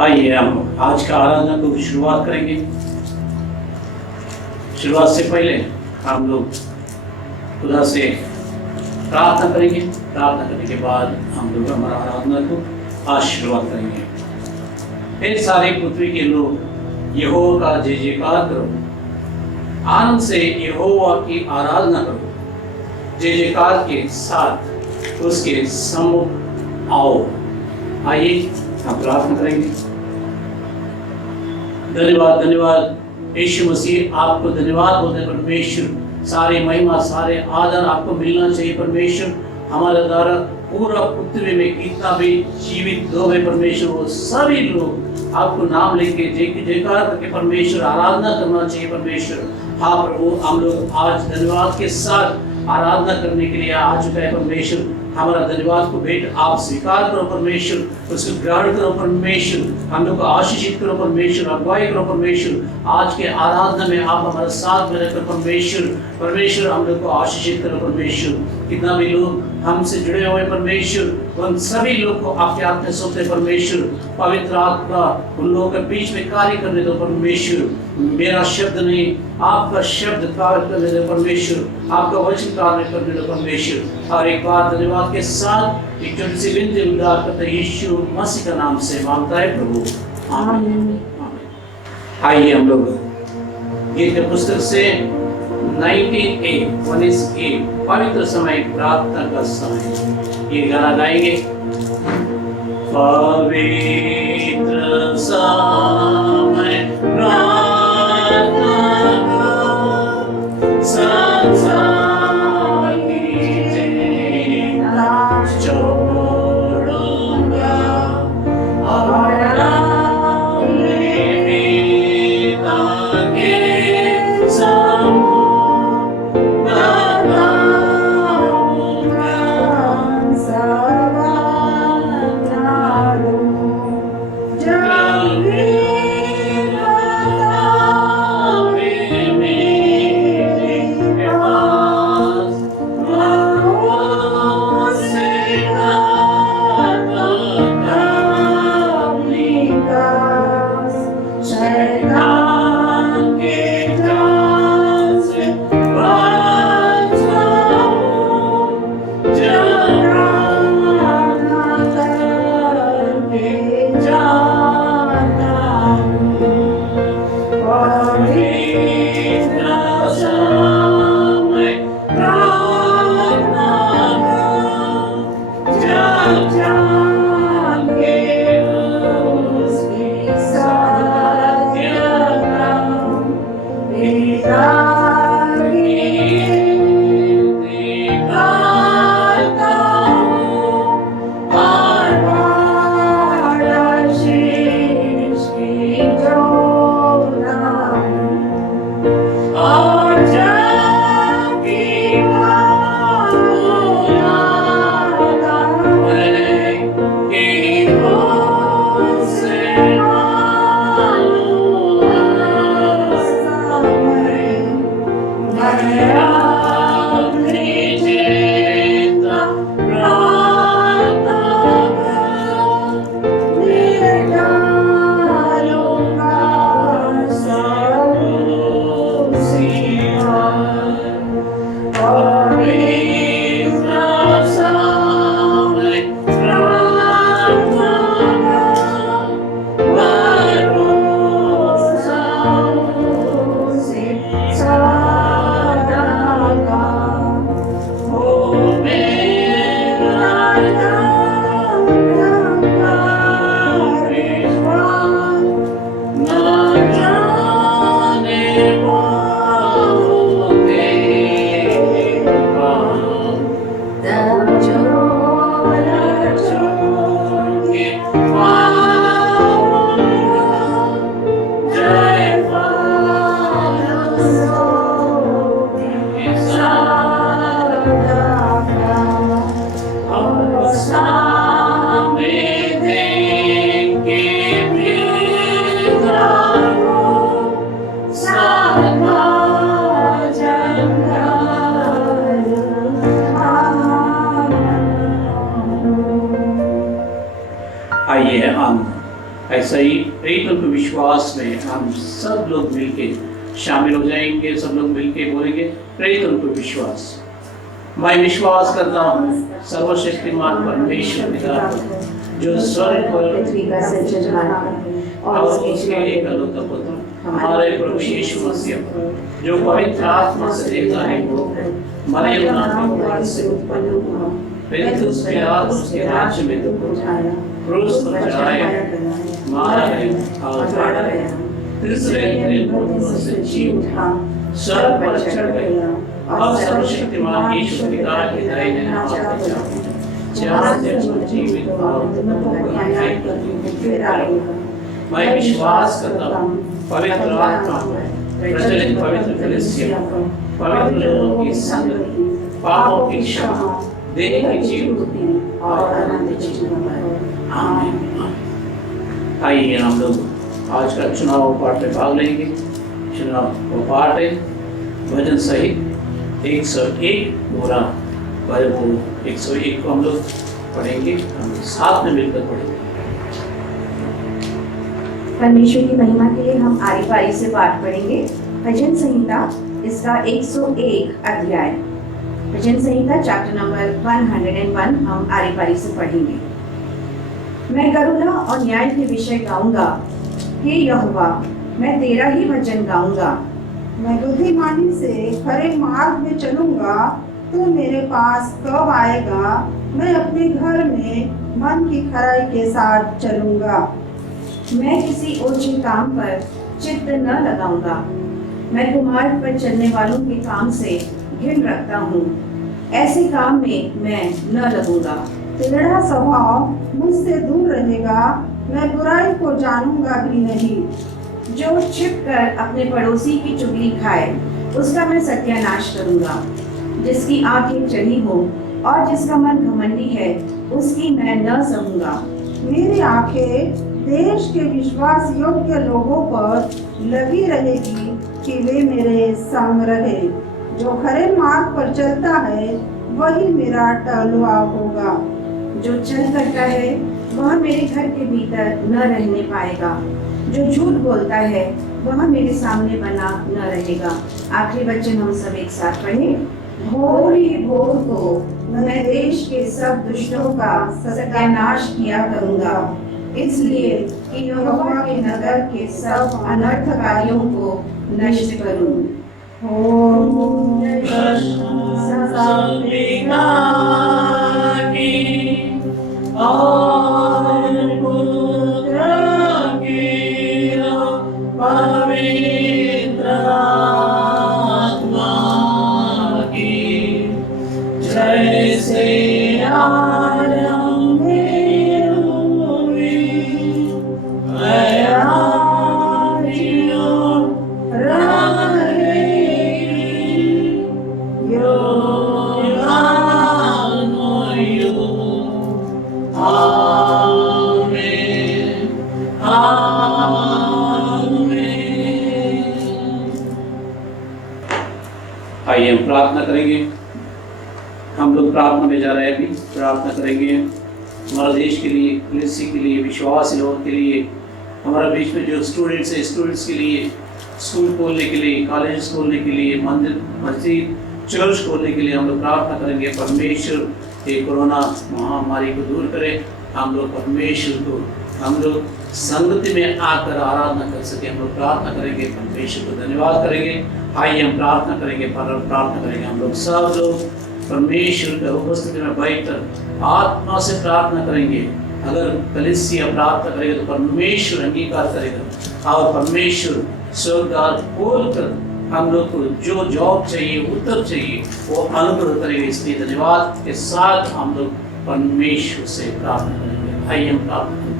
आइए हम आज का आराधना को शुरुआत करेंगे। शुरुआत से पहले हम लोग खुदा से प्रार्थना करेंगे। प्रार्थना करने के बाद हम लोग हमारा आराधना को आज शुरुआत करेंगे। फिर सारे पृथ्वी के लोग यहोवा का जय जयकार करो, आनंद से यहोवा की आराधना करो, जय जयकार के साथ उसके सम्मुख आओ। आइए हम प्रार्थना करेंगे। धन्यवाद धन्यवाद यीशु मसीह, आपको धन्यवाद बोलते हैं परमेश्वर। सारी महिमा सारे आदर आपको मिलना चाहिए परमेश्वर। हमारे द्वारा पूरा पृथ्वी में कितना भी जीवित लोग है परमेश्वर, वो सभी लोग आपको नाम लेके जयकार करके परमेश्वर आराधना करना चाहिए परमेश्वर। हाँ प्रभु, हम लोग आज धन्यवाद के साथ आराधना करने के लिए आ चुका है परमेश्वर। हमारा धन्यवाद को भेंट आप स्वीकार करो परमेश्वर, उसको ग्रहण करो परमेश्वर। हम लोग को आशीषित करो परमेश्वर, अगुवाई करो परमेश्वर। आज के आराधना में आप हमारे साथ में रहकर परमेश्वर हम लोग को आशीषित करो परमेश्वर। कितना भी लोग हमसे जुड़े हुए परमेश्वर, उन सभी लोग को आपके हाथ में सौंपते परमेश्वर। पवित्र आत्मा उन लोगों के बीच में कार्य करने दो परमेश्वर। मेरा शब्द नहीं, आपका शब्द कार्य करने दो परमेश्वर। आपका वचन कार्य करने दो परमेश्वर। और एक बार धन्यवाद के साथ एक छोटी सी विनती उद्धार करते यीशु मसीह का नाम से मांगता है प्रभु, आमीन। आइए हम लोग गीत के पुस्तक से 19:1 पवित्र समय, प्रार्थना का समय, ये गाना गाएंगे। पवित्र समय प्रार्थना का, संसार की चिंता छोड़ूंगा और अपने पिता के सम्मुख ऐसा ही प्रेतों के विश्वास में हम सब लोग मिलके शामिल हो जाएंगे। सब लोग मिलके बोलेंगे प्रेतों के विश्वास। मैं विश्वास करता हूँ सर्वशक्तिमान परमेश्वर पिता पर, जो स्वर्ग पर और उसके एकलौता पुत्र हमारे प्रभु यीशु मसीह पर, जो पवित्र आत्मा से देता है वो मरियम नाम से उत्पन्न हुआ, फिर उसके उसके राज्य में क्रूस पर चढ़ाया, मारा गया और गाड़ा गया, तीसरे दिन मुर्दों से जी उठा, स्वर्ग पर चढ़ गया और सर्वशक्तिमान यीशु पिता के दाहिने हाथ पर जा पहुंचा, जहाँ से वो जीवित और मृतकों को न्याय करने फिर आएगा। मैं विश्वास करता हूँ पवित्र आत्मा, प्रचलित पवित्र कलीसिया, पवित्र लोगों की संगति, पापों की क्षमा, देह की जीवन और अनंत जीवन। आमीन। आइए हम लोग आज का चुनाव पाठ में भाग लेंगे। चुनाव वो पाठ है भजन सहित 101 पूरा, पर वो 101 को हम लोग पढ़ेंगे, हम साथ में मिलकर पढ़ेंगे। परमेश्वर की महिमा के लिए हम आरी पारी से पाठ पढ़ेंगे। भजन संहिता इसका 101 अध्याय, भजन संहिता चैप्टर नंबर 101 हम आरी पारी से पढ़ेंगे। मैं करुणा और न्याय के विषय गाऊंगा, हे यहोवा मैं तेरा ही भजन गाऊंगा। मैं बुद्धिमानी से खरे मार्ग में चलूंगा, तू मेरे पास कब आएगा? मैं अपने घर में मन की खराई के साथ चलूंगा। मैं किसी ओछे काम पर चित्त न लगाऊंगा, मैं कुमार्ग पर चलने वालों के काम से घिन रखता हूँ, ऐसे काम में मैं न लगूंगा। टेढ़ा स्वभाव मुझसे दूर रहेगा, मैं बुराई को जानूंगा भी नहीं। जो छिपकर अपने पड़ोसी की चुगली खाए, उसका मैं सत्यानाश करूंगा। जिसकी आंखें चढ़ी हो और जिसका मन घमंडी है, उसकी मैं न सहूंगा। मेरी आंखें देश के विश्वास योग्य लोगों पर लगी रहेगी कि वे मेरे संग रहे। जो खरे मार्ग पर चलता है वही मेरा टहलुआ होगा। जो छल करता है वह मेरे घर के भीतर न रहने पाएगा। जो झूठ बोलता है वह मेरे सामने बना न रहेगा। आखिरी वचन हम सब एक साथ पढ़ें। भोर ही भोर को मैं देश के सब दुष्टों का सत्यानाश किया करूंगा, इसलिए कि यहोवा के नगर के सब अनर्थकारियों को नष्ट करूं। आइए हम प्रार्थना करेंगे। हम लोग प्रार्थना में जा रहे हैं, अभी प्रार्थना करेंगे हमारे देश के लिए, कलीसिया के लिए, विश्वासी लोगों के लिए, हमारे बीच में जो स्टूडेंट्स हैं स्टूडेंट्स के लिए, स्कूल खोलने के लिए, कॉलेज खोलने के लिए, मंदिर मस्जिद चर्च खोलने के लिए हम लोग प्रार्थना करेंगे। परमेश्वर ये कोरोना महामारी को दूर करे। हम लोग परमेश्वर को हम लोग संगति में आकर आराधना कर सके। हम लोग प्रार्थना करेंगे, परमेश्वर को धन्यवाद करेंगे। आइए हम प्रार्थना करेंगे, प्रार्थना करेंगे। हम लोग सब लोग परमेश्वर के उपस्थिति में बैठकर आत्मा से प्रार्थना करेंगे। अगर कलीसिया प्रार्थना करेगा तो परमेश्वर अंगीकार करेगा और परमेश्वर स्वर्गद्वार खोलकर हम लोग को जो जॉब चाहिए, उत्तर चाहिए, वो अनुग्रह करेगा। इसलिए धन्यवाद के साथ हम लोग परमेश्वर से प्रार्थना करेंगे। आइए हम प्रार्थना करेंगे।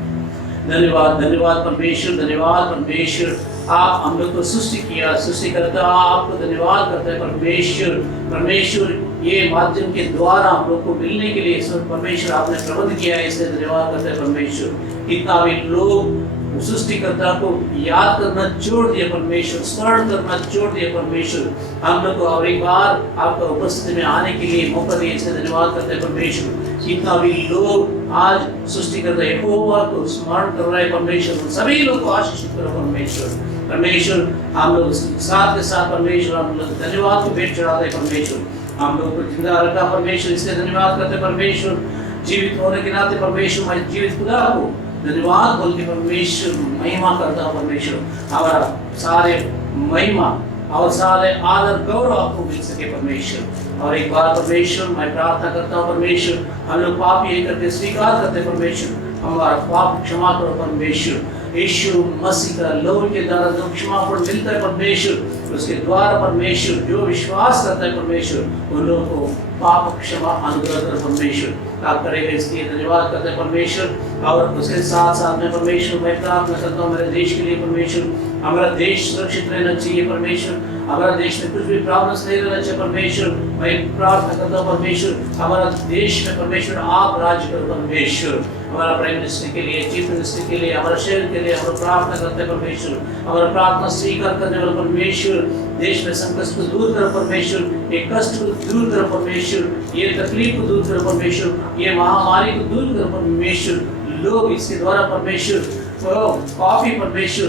धन्यवाद, धन्यवाद परमेश्वर, धन्यवाद परमेश्वर, आप हम लोग को सृष्टि किया, सृष्टिकर्ता आपको धन्यवाद करते हैं परमेश्वर। परमेश्वर ये माध्यम के द्वारा हम लोग को मिलने के लिए परमेश्वर आपने प्रबंध किया है, इसलिए धन्यवाद करते हैं परमेश्वर। कितना भी लोग सृष्टिकर्ता को याद करना छोड़ दिया परमेश्वर, स्मरण करना छोड़ दिया परमेश्वर। हम लोग को और एक बार आपका उपस्थिति में आने के लिए मौका दिए, इसलिए धन्यवाद करते हैं परमेश्वर। कितना भी लोग आज सृष्टिकर्ता यहोवा को स्मरण कर रहे हैं परमेश्वर, उन सभी लोग को आशीषित करो परमेश्वर। परमेश्वर हम लोग साथ के साथ परमेश्वर हम लोग धन्यवाद को भेंट चढ़ाते हैं परमेश्वर। हम लोग को जिंदा रखा परमेश्वर, इसलिए धन्यवाद करते हैं परमेश्वर। जीवित होने के नाते परमेश्वर मैं जीवित खुदा को धन्यवाद बोल के परमेश्वर महिमा करता हूँ परमेश्वर। हमारा सारे महिमा और सारे आदर गौरव आपको मिल सके परमेश्वर। और एक बार परमेश्वर मैं प्रार्थना करता हूँ परमेश्वर, हम लोग पाप ये करके स्वीकार करते परमेश्वर, हमारा पाप क्षमा करो परमेश्वर। यीशु मसीह का लहू के द्वारा जो क्षमापण मिलता है परमेश्वर, उसके द्वारा परमेश्वर जो विश्वास करता है परमेश्वर उन लोगों को पाप क्षमा अनुग्रह कर परमेश्वर आप करेंगे, इसलिए धन्यवाद करते हैं परमेश्वर। और उसके साथ साथ में परमेश्वर मैं प्रार्थना करता हूँ मेरे देश के लिए परमेश्वर, हमारा देश सुरक्षित रहना चाहिए परमेश्वर, हमारा देश में कुछ भी प्रॉब्लम्स नहीं रहना चाहिए परमेश्वर। मैं प्रार्थना करता हूँ परमेश्वर, हमारा देश में परमेश्वर आप राज्य करो परमेश्वर। हमारा प्राइम मिनिस्टर के लिए, चीफ मिनिस्टर के लिए, हमारा शहर के लिए हम प्रार्थना करते हैं परमेश्वर। हमारा प्रार्थना स्वीकार करने वाला परमेश्वर, देश में संकट को दूर करो परमेश्वर, ये कष्ट को दूर करो परमेश्वर, ये तकलीफ को दूर करो परमेश्वर, ये महामारी को दूर करो परमेश्वर। लोग इसके द्वारा परमेश्वर काफी परमेश्वर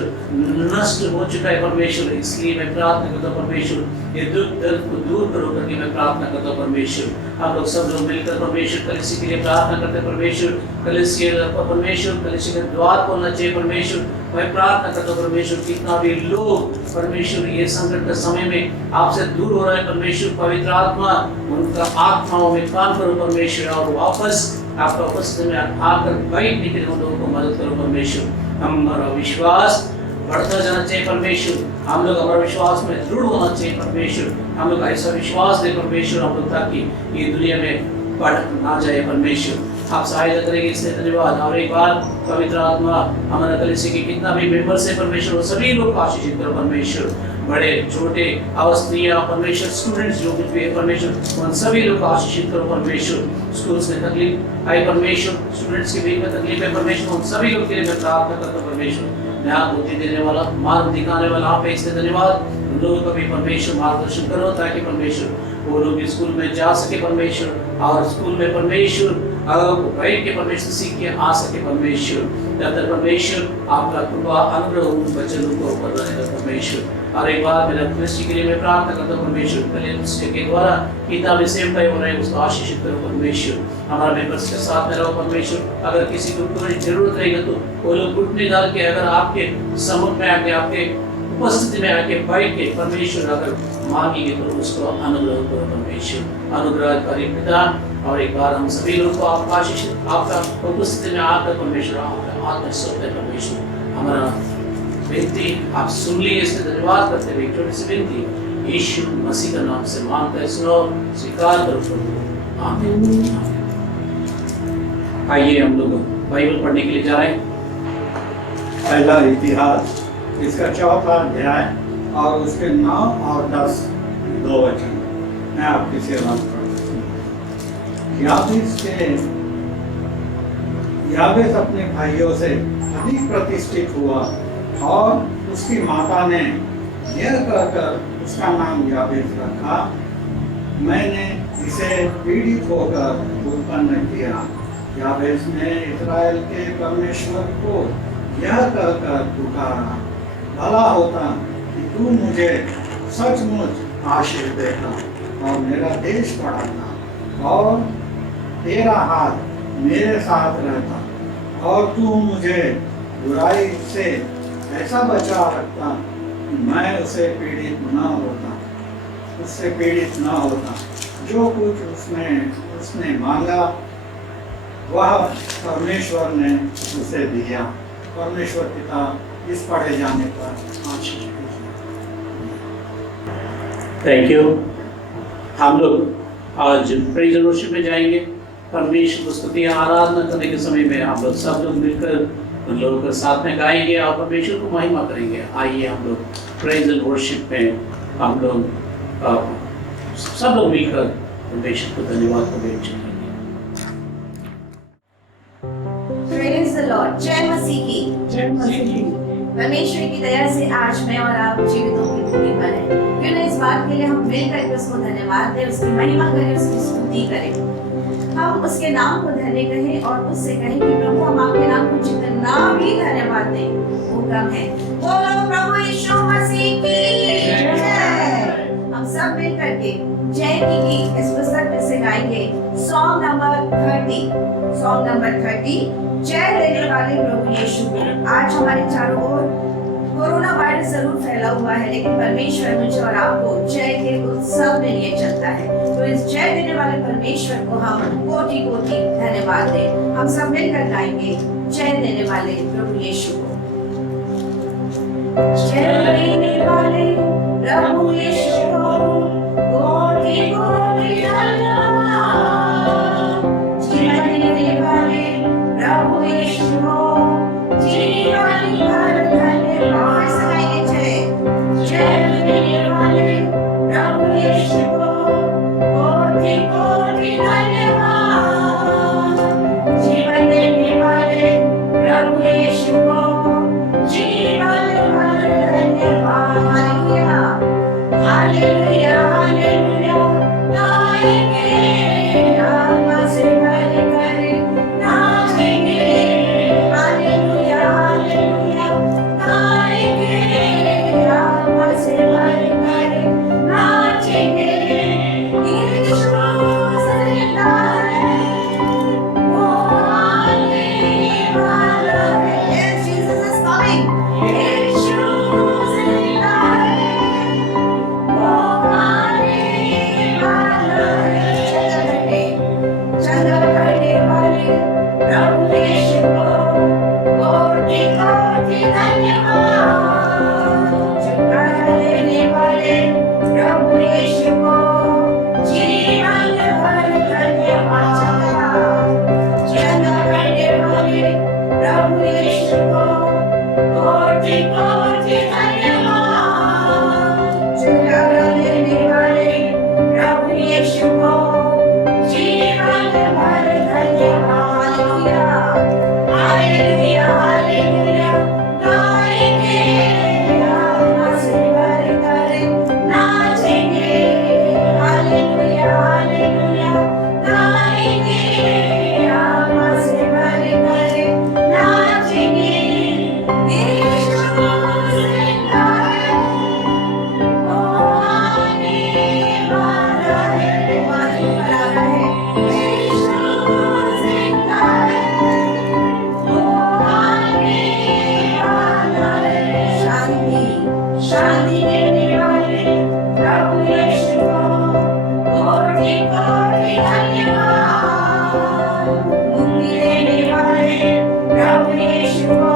नष्ट हो चुका है परमेश्वर, इसलिए मैं प्रार्थना करता हूँ परमेश्वर ये दुख दर्द को दूर करो करके मैं प्रार्थना करता हूँ परमेश्वर। हम लोग सब लोग मिलकर परमेश्वर कलीसिया के लिए प्रार्थना करते हैं परमेश्वर। कलीसिया परमेश्वर कलीसिया का द्वार खोलना चाहिए परमेश्वर। मैं प्रार्थना करता हूँ परमेश्वर, कितना भी लोग परमेश्वर ये संकट के समय में आपसे दूर हो रहे हैं परमेश्वर, पवित्र आत्मा उनका आत्माओं में काम करो परमेश्वर, और वापस आपका उपस्थिति में आकर बैठने के लिए हम लोगों को मदद करो परमेश्वर। हमारा विश्वास बढ़ता जाना चाहिए परमेश्वर, हम लोग हमारा विश्वास में दृढ़ होना चाहिए परमेश्वर। हम लोग ऐसा विश्वास दे परमेश्वर हम लोग, ताकि ये दुनिया में भटक ना जाए परमेश्वर। आप सहायता करेंगे इसलिए धन्यवाद। और एक बार पवित्र आत्मा हमारा कलीसिया के कितना भी मेंबर्स है परमेश्वर, वो सभी लोग को आशीषित करो परमेश्वर। बड़े छोटे अवस्थियां परमेश्वर, स्टूडेंट्स जो कुछ भी है परमेश्वर, उन सभी लोग को आशीषित करो परमेश्वर। स्कूल्स में तकलीफ आई परमेश्वर, स्टूडेंट्स के बीच में तकलीफ है परमेश्वर, उन सभी लोग के लिए मैं प्रार्थना करता हूँ परमेश्वर। न्याय बुद्धि देने वाला, मार्ग दिखाने वाला आप है, इसलिए धन्यवाद। उन लोगों को भी परमेश्वर मार्गदर्शन करो, ताकि परमेश्वर वो लोग स्कूल में जा सके परमेश्वर, और स्कूल में परमेश्वर बैठ के परमेश्वर सीख के आ सके परमेश्वर। जब तक परमेश्वर आपका कृपा अनुग्रह उन बच्चों को ऊपर रहेगा परमेश्वर। और एक बार मेरा कृष्ण के लिए मैं प्रार्थना करता हूँ परमेश्वर, कलीसिया के द्वारा कितना भी सेवक हो रहे हैं उसको आशीषित करो परमेश्वर। हमारा मेंबर्स के साथ में रहो परमेश्वर। अगर किसी को कोई जरूरत रहेगी तो वो लोग घुटने डाल के अगर आपके सम्मुख में आके, आपके उपस्थिति में आके बैठ के परमेश्वर अगर मांगेंगे तो उसको अनुग्रह करो परमेश्वर। अनुग्रहकारी पिता, और एक बार हम सभी लोग को आपका आशीष, आपका उपस्थिति में आकर परमेश्वर आपका आत्मा सौंपे परमेश्वर। हमारा विनती आप सुन ली, इससे धन्यवाद करते हुए छोटी सी विनती यीशु मसीह का नाम से मांगते सुनो, स्वीकार करो प्रभु, आमीन। आइए हम लोग बाइबल पढ़ने के लिए जा रहे हैं। पहला इतिहास इसका चौथा अध्याय और उसके 9 और 10 दो वचन मैं आपकी सेवा में याबेस अपने भाइयों से अधिक प्रतिष्ठित हुआ, और उसकी माता ने यह कहकर उसका नाम याबेस रखा, मैंने इसे पीड़ित होकर उत्पन्न किया। याबेस ने इस्राएल के परमेश्वर को यह कहकर पुकारा, भला होता कि तू मुझे सचमुच आशीष देता और मेरा देश बढ़ाता, और तेरा हाथ मेरे साथ रहता, और तू मुझे बुराई से ऐसा बचा रखता कि मैं उससे पीड़ित न होता। जो कुछ उसने मांगा वह परमेश्वर ने उसे दिया। परमेश्वर पिता इस पढ़े जाने पर आशीष। Thank you. हम लोग आज प्रेज एंड वर्शिप में जाएंगे। परमेश्वर को स्तुति आराधना करने के समय में हम लोग सब लोग मिलकर उन लोगों के साथ में गाएंगे और परमेश्वर को महिमा करेंगे। आइए हम लोग प्रेज एंड वर्शिप में हम लोग सब लोग मिलकर परमेश्वर को धन्यवाद को भेंट चढ़ाएंगे। Praise the Lord. लॉर्ड, जय मसीह की। जय मसीह की। परमेश्वर की दया से आज मैं और आप जीवितों की भूमि पर हैं। क्यों ना इस बात के लिए हम मिल करके उसको धन्यवाद दें, उसकी महिमा करें, उसकी स्तुति करें। हम उसके नाम को धन्य कहें और उससे कहें कि प्रभु हम आपके नाम को जितना भी धन्यवाद दें वो कम है। बोलो प्रभु यीशु मसीह की जय। हम सब मिल करके जय की इस पुस्तक में से गाएंगे सॉन्ग नंबर 30, जय देने वाले प्रभु यीशु को। आज हमारे चारों ओर कोरोना वायरस जरूर फैला हुआ है, लेकिन परमेश्वर मुझे और आपको जय के उत्सव में लिए चलता है। तो इस जय देने वाले परमेश्वर को हम कोटि कोटि धन्यवाद दें। हम सब मिलकर गाएंगे जय देने वाले प्रभु यीशु को। जय देने वाले प्रभु यीशु को कोटि कोटि धन्यवाद। जीवन देने वाले प्रभु यीशु को जीवन भर धन्यवाद। सगाइए जय देने वाले प्रभु यीशु को कोटि कोटि धन्यवाद। जीवन देने वाले प्रभु यीशु को जीवन भर धन्यवाद। हालेलुया हालेलुया गाएंगे, आत्मा से भर कर नाचेंगे। हालेलुया हालेलुया गाएंगे, आत्मा से भर कर नाचेंगे। यीशु जिंदा है, वो आने वाला है। Yes, Jesus is coming. यीशु जिंदा है, वो आने वाला है। चंगा करने वाले प्रभु यीशु को कोटि कोटि धन्यवाद। छुटकारा देने वाले प्रभु यीशु को जीवन भर धन्यवाद। चंगा करने वाले प्रभु यीशु को कोटि कोटि धन्यवाद। छुटकारा देने वाले प्रभु यीशु को जीवन भर धन्यवाद। हालेलुया हालेलुया गाएंगे, आत्मा से भर कर नाचेंगे। हालेलुया हालेलुया गाएंगे, आत्मा से भर कर नाचेंगे। यीशु जिंदा है, वो आने वाला है। वाणी पर आ रहा है। यीशु जिंदा है, वो आने वाला है। शांति शांति देने वाले प्रभु यीशु को कोटि कोटि धन्यवाद। मुक्ति देने वाले प्रभु यीशु को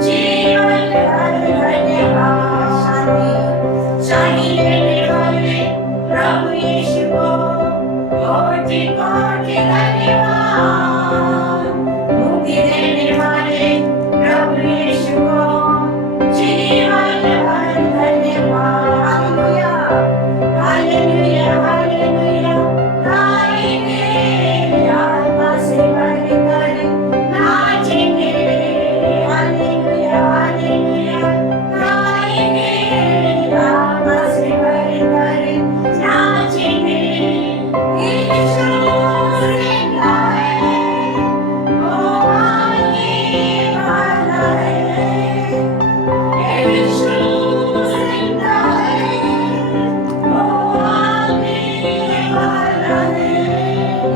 जीवन भर धन्यवाद। शांति शांति देने वाले प्रभु यीशु को कोटि कोटि धन्यवाद। मुक्ति देने वाले प्रभु यीशु को जीवन भर धन्यवाद। हालेलुया हालेलुया हालेलुया गाएंगे, आत्मा से भर कर नाचेंगे। हालेलुया हालेलुया गाएंगे, आत्मा से भर कर नाचेंगे। यीशु जिंदा है, वो आने वाला है। यीशु जिंदा है, वो आने वाला है।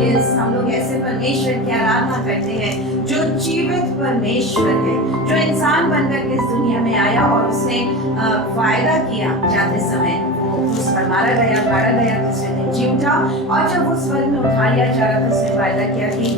यस, हम लोग ऐसे परमेश्वर की आराधना करते हैं जो जीवित परमेश्वर है, जो इंसान बनकर के इस दुनिया में आया और उसने वायदा किया जाते समय वो उस पर मारा गया, गाड़ा गया, दूसरे दिन जी उठा। और जब उस स्वर्ग में उठा लिया जा रहा था, उसने वायदा किया कि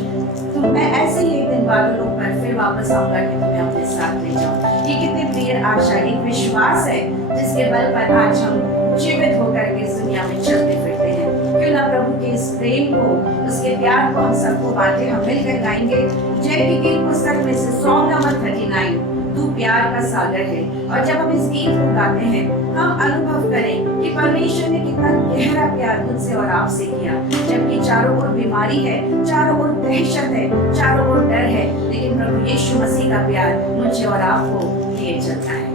मैं ऐसे ही एक दिन बादलों पर फिर वापस आऊंगा कि तुम्हें अपने साथ ले जाऊं। ये कितनी प्रिय आशा, एक विश्वास है जिसके बल पर आज हम जीवित होकर के इस दुनिया में चलते फिरते हैं। क्यों ना प्रभु के इस प्रेम को, उसके प्यार को हम सबको बांटे। हम मिलकर गाएंगे जय की गीत पुस्तक में से सॉन्ग नंबर 39, तू प्यार का सागर है। और जब हम इस गीत को गाते हैं, हम अनुभव करें कि परमेश्वर ने कितना गहरा प्यार मुझसे और आपसे किया। जबकि चारों ओर बीमारी है, चारों ओर दहशत है, चारों ओर डर है, लेकिन प्रभु यीशु मसीह का प्यार मुझे और आपको लिए चलता है।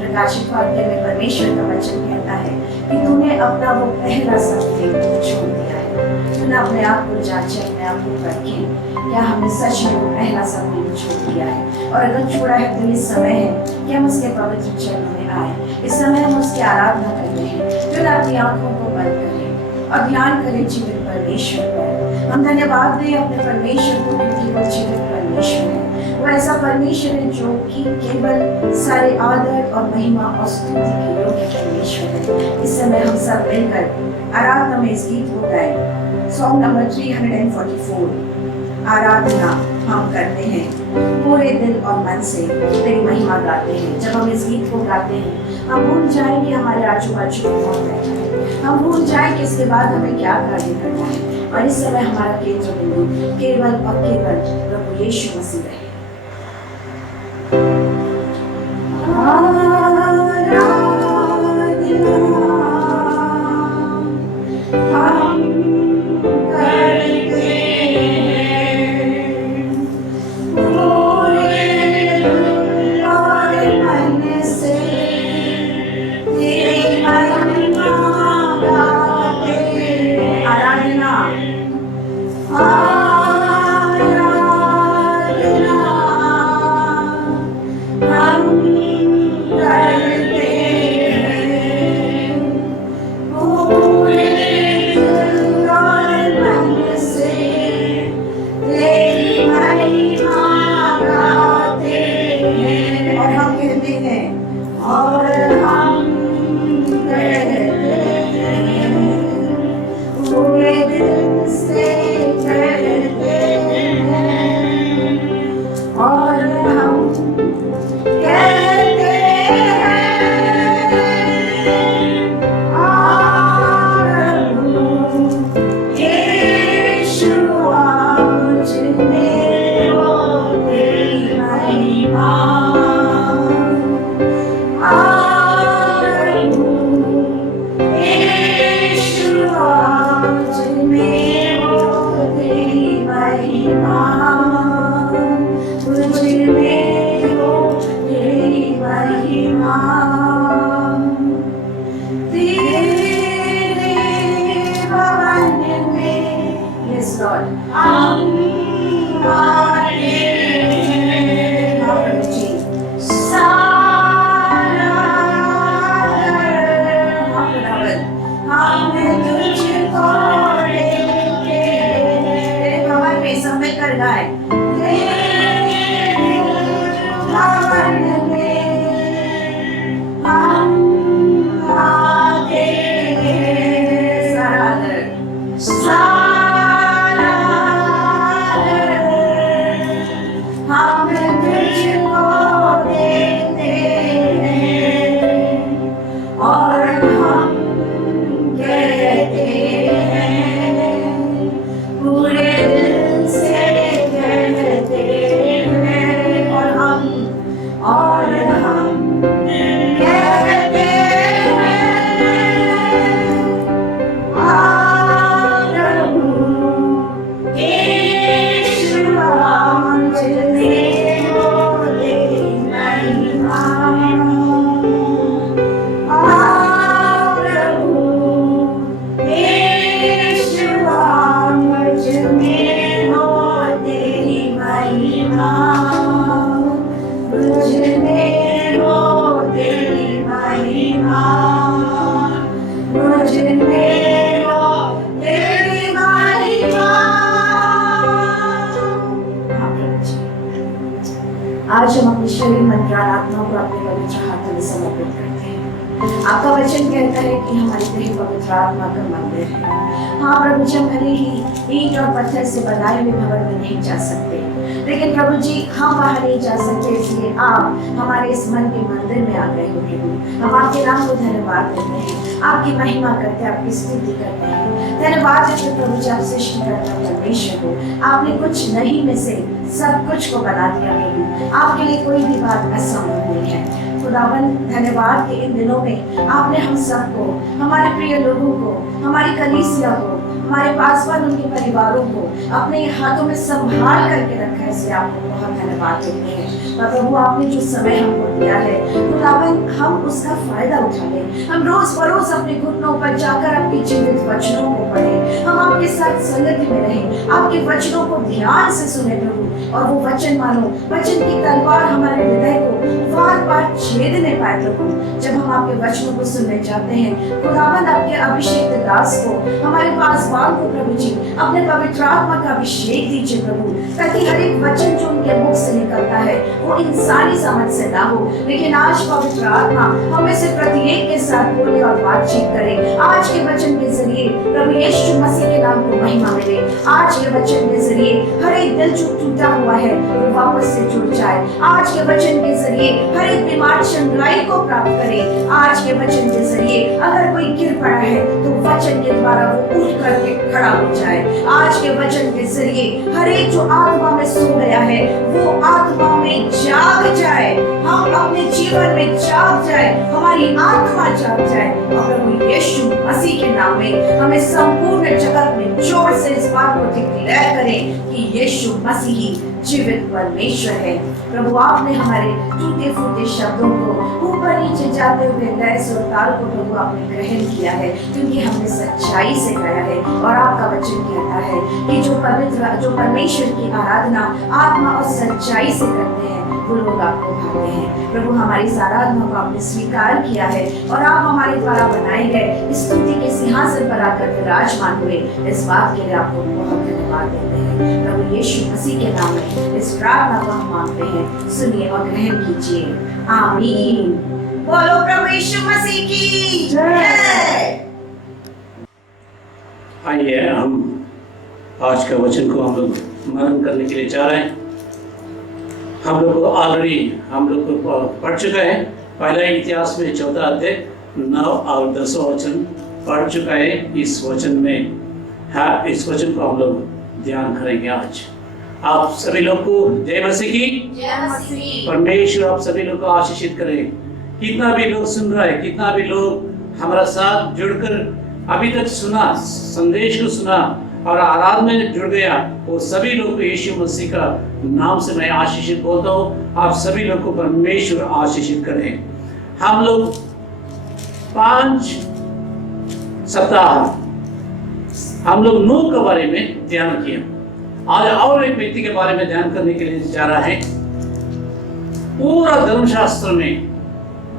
प्रकाशित वाक्य में परमेश्वर का वचन कहता है कि तूने अपना वो पहला सत्य छोड़ दिया है। तूने अपने आप को जांचे, अपने आप को परखे, क्या हमने सच में वो पहला सत्य छोड़ दिया है? और अगर छोड़ा है तो इस समय है कि हम उसके पवित्र चरणों में आए। इस समय हम उसकी आराधना कर रहे हैं। फिर अपनी आंखों को बंद करें और ध्यान करें जीवित परमेश्वर पर। हम धन्यवाद दें अपने परमेश्वर को, क्योंकि वो जीवित परमेश्वर है। वो ऐसा परमेश्वर है जो कि केवल सारे आदर और महिमा और स्तुति के योग्य परमेश्वर है। इस समय हम सब मिलकर आराधना में इस गीत को गाएं। सॉन्ग नंबर 344 आराधना हम करते हैं पूरे दिल और मन से, तेरी महिमा गाते हैं। जब हम इस गीत को गाते हैं हम भूल जाएं कि हमारे आजू बाजू में कौन रहता है। हम भूल जाएं कि इसके बाद हमें क्या कार्य करना है। और इस समय हमारा केंद्र बिंदु केवल और केवल प्रभु यीशु मसीह है। आराधना हम पूरे दिल से करते हैं और हम कहते हैं यीशु आज मेरे तेरी महिमा Yes, Lord. कर गाए आज हम अपने शरीर मन प्राण आत्मा को अपने पवित्र हाथों में समर्पित करते हैं। आपका वचन कहता है कि हमारे देह पवित्र आत्मा का मंदिर है। हाँ प्रभु जी, हम भले ही ईंट और पत्थर से बनाए हुए भवन में नहीं जा सकते, लेकिन प्रभु जी हम वहां नहीं जा सकते, इसलिए आप हमारे इस मन के मंदिर में आ गए हो प्रभु। हम आपके नाम को धन्यवाद देते हैं, आपकी महिमा करते हैं, आपकी स्तुति करते हैं। धन्यवाद है प्रभु जी, आप सृष्टिकर्ता परमेश्वर हो। आपने कुछ नहीं में से सब कुछ को बना दिया प्रभु। आपके लिए कोई भी बात असंभव नहीं है। खुदावन धन्यवाद के इन दिनों में आपने हम सबको, हमारे प्रिय लोगों को, हमारी कलीसिया को, हमारे पास उनके परिवारों को अपने हाथों में संभाल करके रखा है, इसलिए आपको बहुत धन्यवाद देते हैं। प्रभु आपने जो समय हमको दिया है खुदावन, हम उसका फायदा उठा लें। हम रोज बरोज अपने घुटनों पर जाकर आपके जीवित वचनों को पढ़ें, हम आपके साथ संगति में रहें, आपके वचनों को ध्यान से सुने प्रभु, और वो वचन मानो वचन की तलवार हमारे हृदय को वार वार छेदने पाए प्रभु। जब हम आपके वचनों को सुनने जाते हैं खुदावन, आपके अभिषेक दास को, हमारे पास को प्रभु जी अपने पवित्र आत्मा का अभिषेक दीजिए प्रभु, ताकि हर एक वचन जो उनके मुख से निकलता है वो इंसानी समझ से ना हो, लेकिन आज पवित्र आत्मा हमें से प्रत्येक के साथ बोले और बातचीत करे। आज के वचन के जरिए प्रभु यीशु मसीह के नाम को महिमा मिले। आज के वचन के जरिए हर एक दिल जो टूटा हुआ है वो वापस से जुड़ जाए। आज के वचन के जरिए हर एक बीमार चंगाई को प्राप्त करे। आज के वचन के जरिए अगर कोई गिर पड़ा है तो वचन के द्वारा वो उठ करके खड़ा हो जाए। आज के वचन के जरिए हर एक जो आत्मा में सो गया है वो आत्मा में जाग जाए, हम अपने जीवन में जाग जाए, हमारी आत्मा जाग जाए। और प्रभु यीशु मसीह के नाम में हमें संपूर्ण जगत में जोर से इस बात को डिक्लेयर करें कि यीशु मसीह ही जीवित परमेश्वर है। प्रभु आपने हमारे टूटे फूटे शब्दों को ऊपर नीचे जाते हुए लय और ताल को प्रभु आपने ग्रहण किया है, क्योंकि हमने सच्चाई से गाया है। और आपका वचन कहता है कि जो परमेश्वर की आराधना आत्मा और सच्चाई से करते हैं वो लोग आपको भाते हैं। प्रभु हमारी इस आराधना को आपने स्वीकार किया है और आप हमारे द्वारा बनाए गए स्तुति के सिंहासन पर आकर विराजमान हुए। इस बात के लिए आपको बहुत धन्यवाद देते हैं। प्रभु यीशु मसीह के नाम में इस प्रार्थना को हम मांगते हैं, सुनिए और ग्रहण कीजिए। आमीन। बोलो प्रभु यीशु मसीह की जय। आइए हम आज का वचन को हम लोग मनन करने के लिए जा रहे हैं। हम लोग को ऑलरेडी हम लोग को पढ़ चुका है, पहला इतिहास में 14 अध्याय 9 और 10 वचन पढ़ चुका है। इस वचन में इस वचन को हम लोग ध्यान करेंगे आज। आप सभी लोग को जय मसीह की। परमेश्वर आप सभी लोग को आशीषित करे। कितना भी लोग सुन रहा है, कितना भी लोग हमारा साथ जुड़कर अभी तक सुना, संदेश को सुना और आराधना में जुड़ गया, वो सभी लोग को यीशु मसीह का नाम से मैं आशीषित बोलता हूँ। आप सभी लोग को परमेश्वर आशीषित करें। हम लोग 5 सप्ताह हम लोग नूह के बारे में ध्यान किया। आज और एक व्यक्ति के बारे में ध्यान करने के लिए जा रहा है। पूरा धर्मशास्त्र में,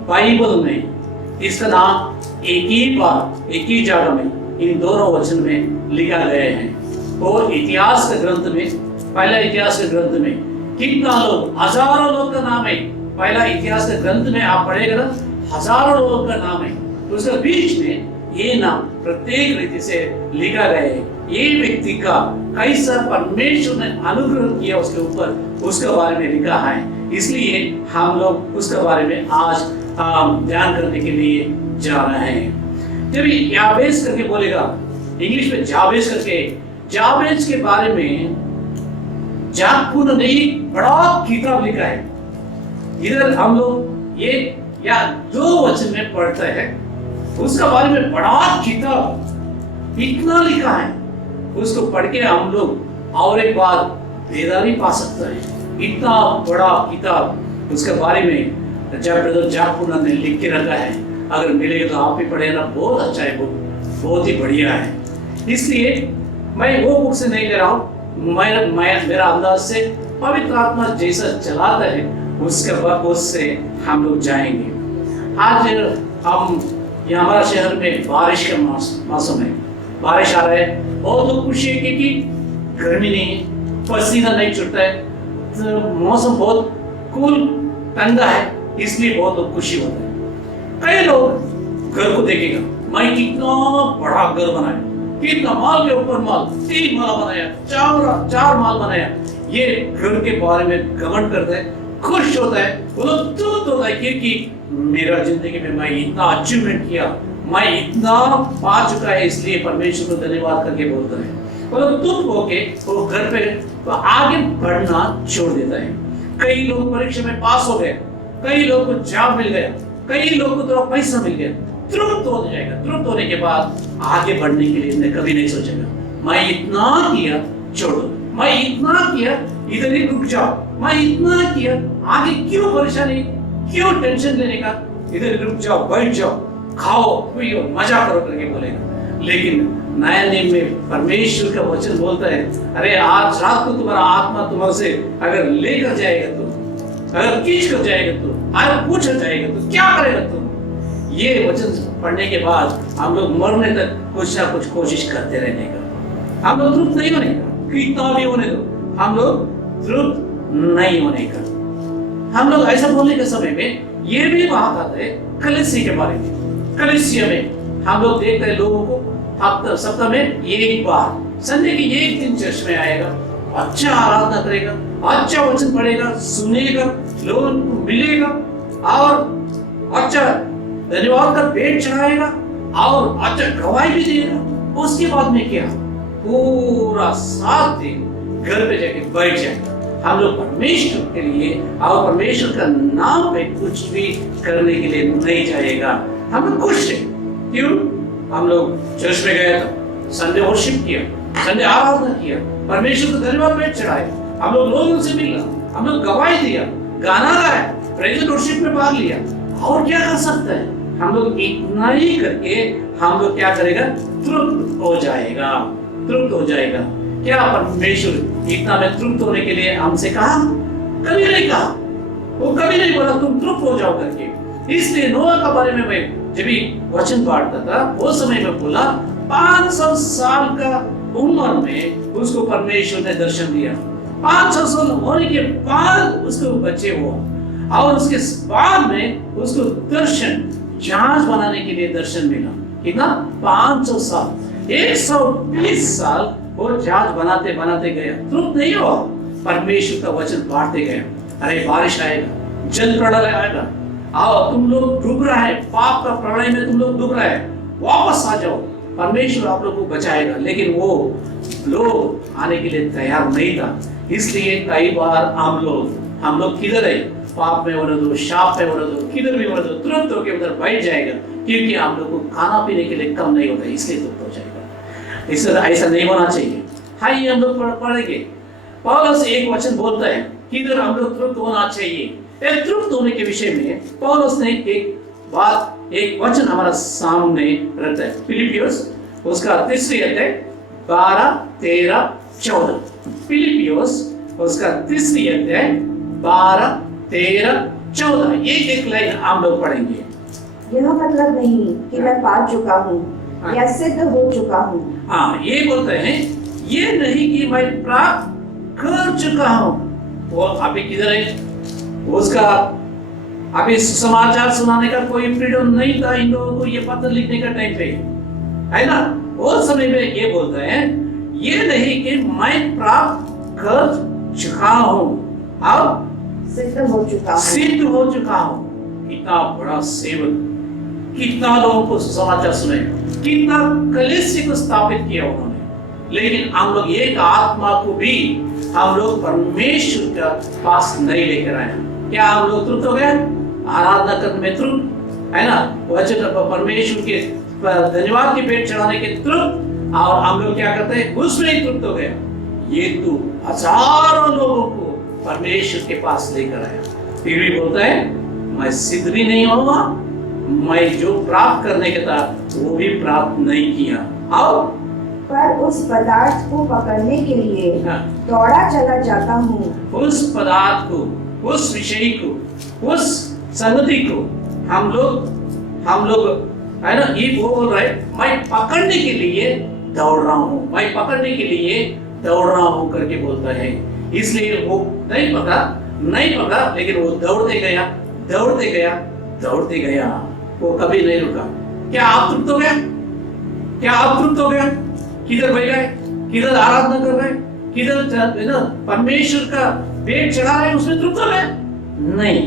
बाइबल में इसका नाम एक ही बार एक ही जगह में इन दोनों वचन में लिखा गए हैं। और इतिहास के ग्रंथ में, पहला इतिहास के ग्रंथ में कितना लोग, हजारों लोग का नाम है। पहला इतिहास के ग्रंथ में आप पढ़ेगा ना, हजारों लोगों का नाम है। उसके बीच में ये नाम प्रत्येक रीति से लिखा गया है। ये व्यक्ति का कैसा परमेश्वर ने अनुग्रह किया उसके ऊपर, उसके बारे में लिखा है। इसलिए हम लोग उसके बारे में आज ध्यान करने के लिए जा रहे हैं। जब याबेस करके बोलेगा, इंग्लिश में जाबेस करके, जाबेस के बारे में जाकून ने बड़ा किताब लिखा है। इधर हम लोग ये या 2 वचन में पढ़ते हैं, उसका बारे में बड़ा किताब इतना लिखा है। उसको पढ़ के हम लोग और एक बार बेदारी पा सकते हैं। इतना बड़ा किताब उसके बारे में जब ब्रदर जाकून ने लिख के रखा है। अगर मिलेगा तो आप भी पढ़े ना, बहुत अच्छा है, बहुत ही बढ़िया है। इसलिए मैं वो बुक से नहीं ले रहा हूँ, मेरा अंदाज से पवित्र आत्मा जैसा चलाता है उससे हम लोग जाएंगे। आज हम यहाँ हमारा शहर में बारिश का मौसम है, बारिश आ रहा है। बहुत लोग खुशी है क्योंकि गर्मी नहीं है, पसीना नहीं छूटता है, तो मौसम बहुत कूल ठंडा है, इसलिए बहुत लोग खुशी होते हैं। कई लोग घर को देखेगा, मैं कितना बड़ा घर बनाया, कितना माल के ऊपर माल, 3 माला बनाया, 4 माल बनाया। ये घर के बारे में घमंड करता है, खुश होता है, वो लोग तुरंत होता है क्योंकि मेरा जिंदगी में मैं इतना अचीवमेंट किया, मैं इतना पा चुका है, इसलिए परमेश्वर को धन्यवाद करके बोलता है। वो लोग तुरंत होके वो घर पे तो आगे बढ़ना छोड़ देता है। कई लोग परीक्षा में पास हो गए, कई लोग को जॉब मिल गया, कई लोग को थोड़ा पैसा मिल गया, तुरंत हो जाएगा। तुरंत होने के बाद आगे बढ़ने के लिए कभी नहीं सोचेगा, मैं इतना किया छोड़ो, मैं इतना किया इधर ही रुक जाओ, मैं इतना किया आगे क्यों परेशानी, क्यों टेंशन लेने का, इधर रुक जाओ, बैठ जाओ, खाओ पियो, मजा करो करके बोलेगा। लेकिन नया नियम में परमेश्वर का वचन बोलता है, अरे आज रात को तुम्हारा आत्मा तुम्हारे से अगर लेकर जाएगा, तो अगर खींच कर जाएगा, तो अगर पूछ जाएगा तो क्या करेगा तुम। ये वचन पढ़ने के बाद हम लोग मरने तक कुछ ना कुछ कोशिश करते रहने का। हम लोग तृप्त नहीं होने का, कितना भी होने दो, हम लोग तृप्त नहीं होने का। हम लोग ऐसा बोलने के समय में ये भी बात आता है कलीसिया के बारे में। कलीसिया में हम लोग देखते हैं लोगों को हफ्ता सप्ताह में एक बार, संडे की एक दिन चर्च में आएगा, अच्छा आराधना करेगा, अच्छा वचन पढ़ेगा, सुनेगा, लोगों को मिलेगा और अच्छा धन्यवाद का पेट चढ़ाएगा और अच्छा गवाही भी देगा। उसके बाद में क्या, पूरा 7 दिन घर पे जाके बैठ जाएगा। हम लोग परमेश्वर के लिए और परमेश्वर का नाम पे कुछ भी करने के लिए नहीं जाएगा। हम लोग खुश है, क्यों? हम लोग चर्च में गए तो संडे वर्शिप किया, संडे आराधना किया, परमेश्वर को धन्यवाद पेट चढ़ाए, हम लोग लोगों से मिला, हम लोग गवाही दिया, गाना गाया, प्रेज वर्शिप में भाग लिया। और क्या कर सकते हैं? हम लोग इतना ही करके हम लोग क्या करेगा, तृप्त हो जाएगा, तृप्त हो जाएगा। क्या परमेश्वर इतना में तृप्त होने के लिए हमसे कहा? कभी नहीं कहा, वो कभी नहीं बोला तुम तृप्त हो जाओ करके। इसलिए नोआ के बारे में मैं जब भी वचन पढ़ता था वो समय में बोला 500 साल का उम्र में उसको परमेश्वर ने दर्शन दिया। 500 साल होने के बाद उसको बच्चे हुआ और उसके बाद में उसको दर्शन, जहाज बनाने के लिए दर्शन मिला। कितना? 500 साल। 120 साल वो जहाज बनाते बनाते गया, तृप्त नहीं हुआ। परमेश्वर का वचन बांटते गए, अरे बारिश आएगा, जल प्रलय आएगा, आओ तुम लोग डूब रहा है, पाप का प्रलय में तुम लोग डूब रहे हैं, वापस आ जाओ, परमेश्वर आप लोग को बचाएगा। लेकिन वो लोग आने के लिए तैयार नहीं था। इसलिए कई बार हम लोग किधर है, पाप में होने दो, शाप में होने दो, किधर भी होने दो, तुरंत होकर उधर बैठ जाएगा, क्योंकि हम लोग को खाना पीने के लिए कम नहीं होता, इसलिए तुरंत हो जाएगा। इससे ऐसा नहीं होना चाहिए। हाँ, ये हम लोग पढ़ेंगे। पौलुस एक वचन बोलता है किधर हम लोग तृप्त होना चाहिए। एक तृप्त होने के विषय में पौलुस ने एक वचन हमारा सामने रखता है। फिलिपियोस उसका 3 अध्याय 12, 13, 14। फिलिपियोस उसका 3 अध्याय 12, 13, 14। एक लाइन हम लोग पढ़ेंगे। यह मतलब नहीं कि मैं पा चुका हूँ या सिद्ध हो चुका हूँ। हाँ, ये बोलते हैं, ये नहीं कि मैं प्राप्त कर चुका हूँ। वो अभी किधर है, उसका अभी समाचार सुनाने का कोई फ्रीडम नहीं था इन लोगों को, ये पत्र लिखने का टाइम पे, है ना। उस समय में ये बोलते हैं, ये नहीं कि मैं प्राप्त कर चुका हूँ, अब सिद्ध हो चुका हूँ। सिद्ध हो चुका हूँ। कितना बड़ा सेवक, कितना लोगों को समाचार सुने, कितना कलीसिया को स्थापित किया उन्होंने। लेकिन हम लोग एक आत्मा को भी हम लोग परमेश्वर का पास नहीं लेकर आए। क्या हम लोग तृप्त हो गए? आराधना करने में तृप्त, है ना, वचन परमेश्वर के धन्यवाद की पेट चढ़ाने के तृप्त, और हम लोग क्या करते हैं, उसमें ही तृप्त हो गया। ये तो हजारों लोगों को परमेश्वर के पास लेकर आया, फिर भी बोलता है मैं सिद्ध भी नहीं होगा, मैं जो प्राप्त करने का था वो भी प्राप्त नहीं किया। और पर उस पदार्थ को पकड़ने के लिए दौड़ा चला जाता हूँ। उस पदार्थ को, उस विषय को, उस संगति को हम लोग है ना, ये वो बोल रहे मैं पकड़ने के लिए दौड़ रहा हूँ, मैं पकड़ने के लिए दौड़ रहा हूँ करके बोलता है। इसलिए वो नहीं पकड़ा, लेकिन वो दौड़ते गया, वो कभी नहीं रुका। क्या आप तृप्त हो गए? क्या आप तृप्त हो गए? किधर बैठ गए, किधर आराधना कर रहे, किधर परमेश्वर का पेट चढ़ा रहे, उसमें तृप्त हो गए? नहीं।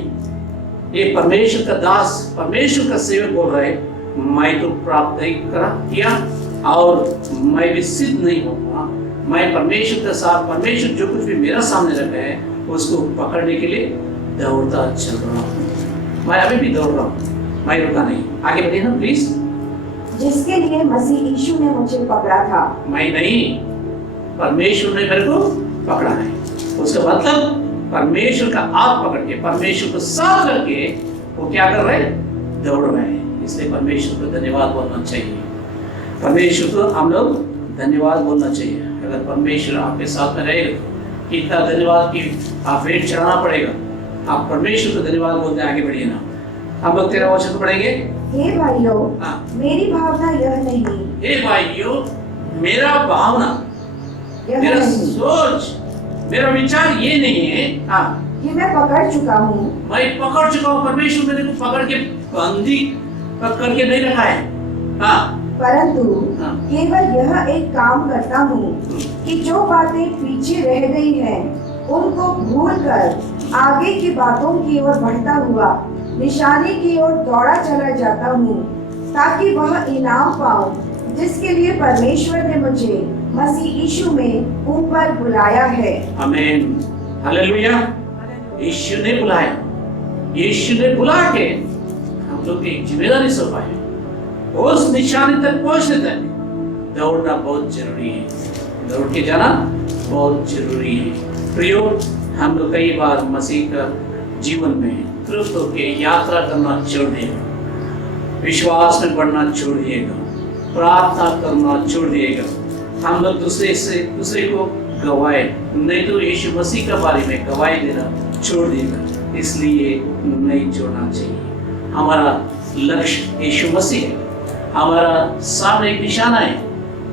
ये परमेश्वर का दास, परमेश्वर का सेवक बोल रहे मैं तो प्राप्त नहीं किया और मैं भी सिद्ध नहीं होगा। मैं परमेश्वर के साथ, परमेश्वर जो कुछ भी मेरा सामने रखा है उसको पकड़ने के लिए दौड़ता चल रहा हूँ। मैं अभी भी दौड़ रहा हूँ, मैं रुका नहीं। आगे बढ़िए ना प्लीज। जिसके लिए मसीह यीशु ने मुझे पकड़ा था। मैं नहीं, परमेश्वर ने मेरे को पकड़ा है। उसका मतलब परमेश्वर का हाथ पकड़ के, परमेश्वर को साथ करके वो क्या कर रहे हैं, दौड़ रहे हैं। इसलिए परमेश्वर को धन्यवाद बोलना चाहिए। परमेश्वर को हम लोग धन्यवाद बोलना चाहिए। अगर परमेश्वर आपके साथ में रहेगा तो कितना धन्यवाद की आप वेट चढ़ाना पड़ेगा। आप परमेश्वर को धन्यवाद बोलते आगे बढ़िए ना। हम लोग 13 वचन पढ़ेंगे। हे भाइयों, मेरी भावना यह नहीं, हे भाइयों, मेरा भावना, मेरा सोच, मेरा विचार ये नहीं है कि मैं पकड़ चुका हूँ। मैं पकड़ चुका हूँ, परमेश्वर मेरे को पकड़ के बंदी करके नहीं रखा है। परंतु केवल यह एक काम करता हूँ कि जो बातें पीछे रह गई हैं उनको भूलकर आगे की बातों की ओर बढ़ता हुआ निशाने की ओर दौड़ा चला जाता हूँ, ताकि वह इनाम पाऊं जिसके लिए परमेश्वर ने मुझे मसीह यीशु में ऊपर बुलाया है। आमीन, हालेलुया। यीशु ने बुलाया, यीशु ने बुला के हम लोग की जिम्मेदारी सौंपाई। उस निशाने तक पहुंचने तक दौड़ना बहुत जरूरी है, दौड़ के जाना बहुत जरूरी है। प्रियो, हम लोग कई बार मसीह का जीवन में तृप्त होकर यात्रा करना छोड़ दिएगा, विश्वास में बढ़ना छोड़ दिएगा, प्रार्थना करना छोड़ दिएगा। हम लोग दूसरे को गवाए नहीं तो यीशु मसीह के बारे में गवाही देना छोड़ देगा। इसलिए नहीं छोड़ना चाहिए। हमारा लक्ष्य यीशु मसीह है, हमारा सामने एक निशाना है,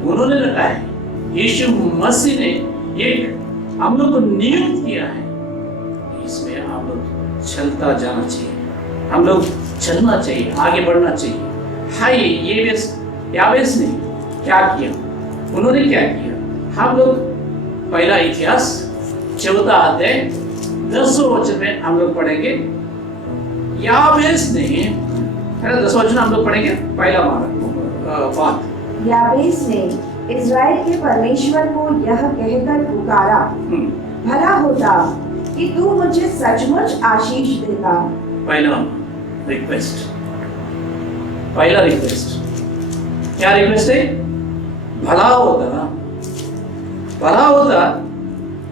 उन्होंने रखा है। यीशु मसीह ने एक हम लोग को नियुक्त किया है, इसमें हम लोग चलता जाना चाहिए, हम लोग चलना चाहिए, आगे बढ़ना चाहिए। हाय याबेस नहीं, क्या किया, उन्होंने क्या किया। हम लोग पहला इतिहास 14 अध्याय 10वें वचन में हम लोग पढ़ेंगे। याबेस ने, 10वां वचन हम लोग पढ़ेंगे, पहला बात। याबेस ने इज़राइल के परमेश्वर को यह कहकर पुकारा, भला होता कि तू मुझे सचमुच आशीष देता। पहला रिक्वेस्ट, पहला रिक्वेस्ट क्या रिक्वेस्ट है? भला होता